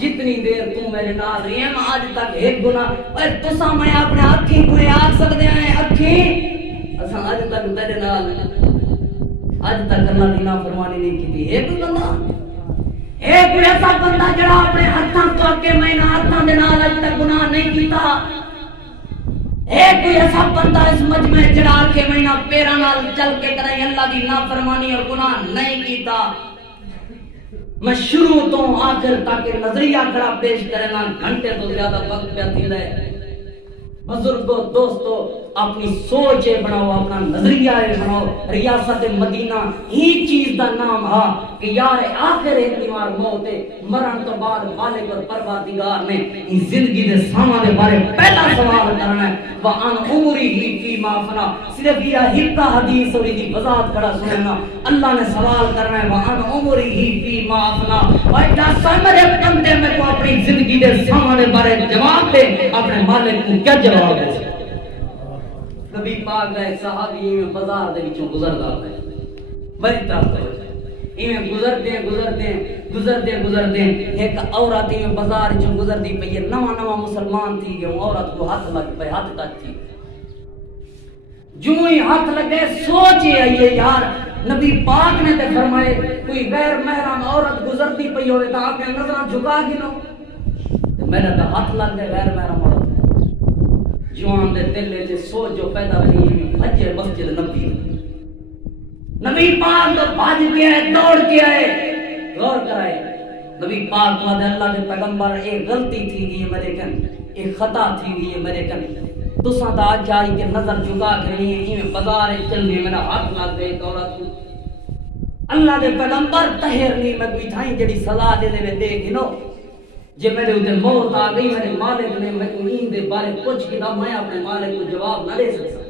جتنی دیر تم میرے نال رہی ہے میں آج تک ایک گناہ اور تسا میں اپنے اکھی کوئی آگ سکتے ہیں اکھی اسا آج تک تیرے نال آج تک اللہ دی نافرمانی نہیں کی تھی ایک بندہ ایک ایسا بندہ جڑا اپنے ہاتھاں تو کے میں نہ ہاتھاں دے نال آج تک گناہ نہیں کیتا ایک ایسا بندہ اس مجمع جڑا کے میں نہ پیراں نال چل کے کرے اللہ دی نافرمانی اور گناہ نہیں کیتا میں شروع تو آخر تک نظریہ کھڑا پیش کرنا گھنٹے تو زیادہ وقت پہ تھی رہے بزرگوں دوستو اپنی سوچ بناؤ اپنا نظریہ بناؤ ریاست مدینہ ہی چیز دا نام ہا کہ یار آخر ایک دیوار موت ہے مرن تو بعد مالک اور پروردگار نے اس زندگی دے سامان دے بارے پہلا سوال کرنا ہے وَعَنْ عُمُرِهِ فِي مَا فَنَا صرف یہ ہکا حدیث اور دی وضاحت کھڑا سننا اللہ نے سوال کرنا ہے وَعَنْ عُمُرِهِ فِي مَا فَنَا اور جیسا میرے بندے میں تو اپنی زندگی دے سامان دے بارے جواب دے اپنے مالک کو کیا جواب دے نبی پاک کا ایک صحابی میں بازار دے وچوں گزردا ہے بڑی طرف ایویں گزردے ایک عورت ایویں بازار وچوں گزردی پئی ہے نواں مسلمان تھی گئے عورت کو ہاتھ لگ پے ہاتھ ٹچ تھی جو ہی ہاتھ لگے سوچے آئیے یار نبی پاک نے تے فرمائے کوئی غیر محرم عورت گزرتی پئی ہوئے تو آپ نے نظراں جھکا گنو میرا تو ہاتھ لگ گئے غیر محرم عورت جوان دے دل وچ سوچ جو پیدا تھی بھجے مسجد نبی پاک تو بھاج کے آئے دوڑ کے آئے غور کرائے نبی پاک مدد اللہ کے پیغمبر ایک غلطی تھی گئی ہے میرے کن ایک خطا تھی گئی ہے میرے کن تساں تا آج جاری کے نظر جھکا کے نہیں ہے بازار چل رہی میرا ہاتھ لگ گئے ایک عورت اللہ کے پیغمبر طاہر نہیں میں کوئی تھائی جڑی سزا دے دے دے گنو جے میرے ادھر موت آ گئی میرے مالک نے میں کو نیند دے بارے کچھ کیا میں اپنے مالک کو جواب نہ دے سکتا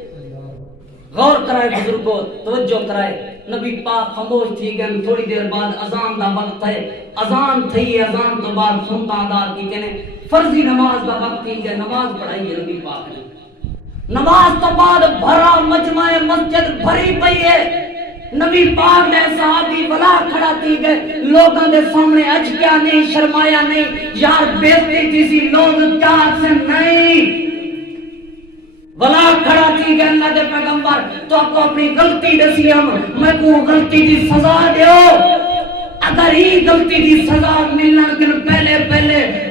غور کرائے بزرگوں توجہ کرائے نبی پاک خاموش تھی گئے تھوڑی دیر بعد اذان دا وقت ہے اذان تھی اذان تو بعد سنتا ادا کی کہنے فرضی نماز دا وقت تھی گئے نماز پڑھائی ہے نبی پاک نے نماز تو بعد بھرا مجمع مسجد بھری پئی ہے نبی پاک نے صحابی بلا کھڑا تھی گئے لوگوں دے سامنے اج کیا نہیں شرمایا نہیں یار بیستی تھی سی لوگ چاک سے نہیں بلا کھڑا تھی گئے اللہ دے پیغمبر تو آپ کو اپنی غلطی دسی ہم میں کو غلطی دی سزا دیو اگر ہی غلطی دی سزا ملنا کن پہلے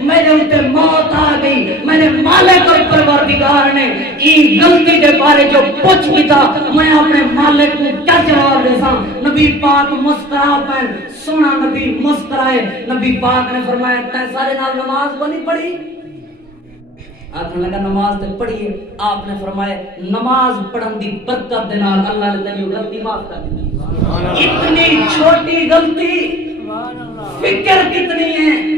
میرے ہوتے موت آ گئی میرے مالک اور پروردگار نے ای غلطی دے بارے جو پوچھ بھی تھا میں اپنے مالک کو کیا جواب دے سا نبی پاک مسکرا پہن سونا نبی مسکرائے نبی پاک نے فرمایا تے سارے نال نماز کو نہیں پڑھی آخر لگا نماز تے پڑھیے آپ نے فرمایا نماز پڑھن دی برکت دے نال اللہ نے تیری غلطی معاف کر دی اتنی چھوٹی غلطی فکر کتنی ہے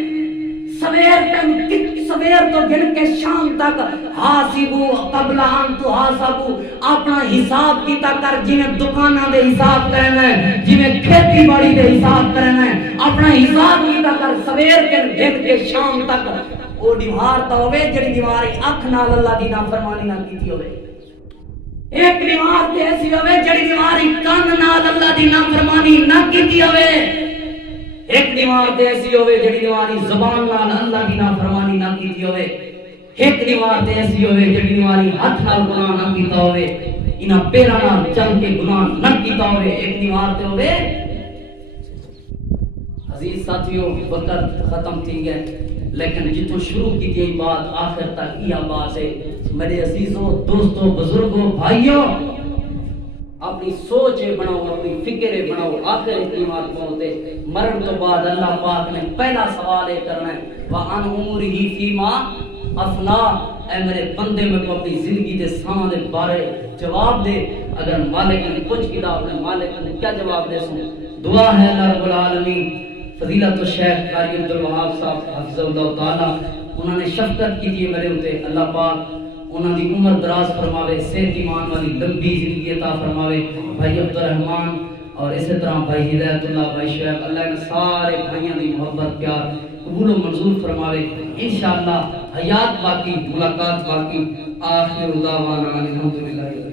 سویر تو گن کے شام تک حاسبو قبل ان تحاسبو اپنا حساب کیتا کر جنہیں دکاناں دے حساب کرنا ہے جنہیں کھیتی باڑی دے حساب کرنا ہے اپنا حساب کیتا کر سویر کے گن کے شام تک وہ دیوار تو ہوئے جڑی دیوار اکھ نال اللہ دی نافرمانی نہ کیتی ہوئے ایک دیوار تے ایسی ہوئے جڑی دیوار کان نال اللہ دی نافرمانی نہ کیتی ہوئے ایک دیوار تے ایسی ہوئے جڑی دیوار زبان نال اللہ دی نافرمانی نہ کیتی ہوئے ایک دیوار تے ایسی ہوئے جڑی دیوار ہاتھ نال گناہ نہ کیتا ہوئے انہاں پیراں نال چل کے گناہ نہ کیتا ہوئے ایک دیوار تے ہوئے عزیز ساتھیوں وقت ختم تھی گئے لیکن جتوں شروع کی تھی بات آخر تک یہ بات ہے میرے عزیزوں دوستوں بزرگوں بھائیوں اپنی سوچ بناؤ اپنی فکر بناؤ آخر ایمان پہنچے مرن تو بعد اللہ پاک نے پہلا سوال یہ کرنا ہے وَعَنْ عُمُرِهِ فِيمَا أَفْنَا اے میرے بندے میں کو اپنی زندگی دے سامان دے بارے جواب دے اگر مالک نے کچھ کیا اپنے مالک نے کیا جواب دے سن دعا ہے اللہ رب العالمین فضیلت الشیخ قاری عبدالوہاب صاحب حفظ اللہ تعالی انہوں نے شفقت کی تھی میرے ہوتے اللہ پاک انہوں نے عمر دراز فرماوے صحت ایمان والی لمبی زندگی عطا فرماوے بھائی عبدالرحمان اور اسی طرح بھائی ہدایت اللہ بھائی شعیب اللہ نے سارے بھائیوں کی محبت پیار قبول و منظور فرماوے انشاءاللہ حیات باقی ملاقات باقی آخر دعوانا الحمدللہ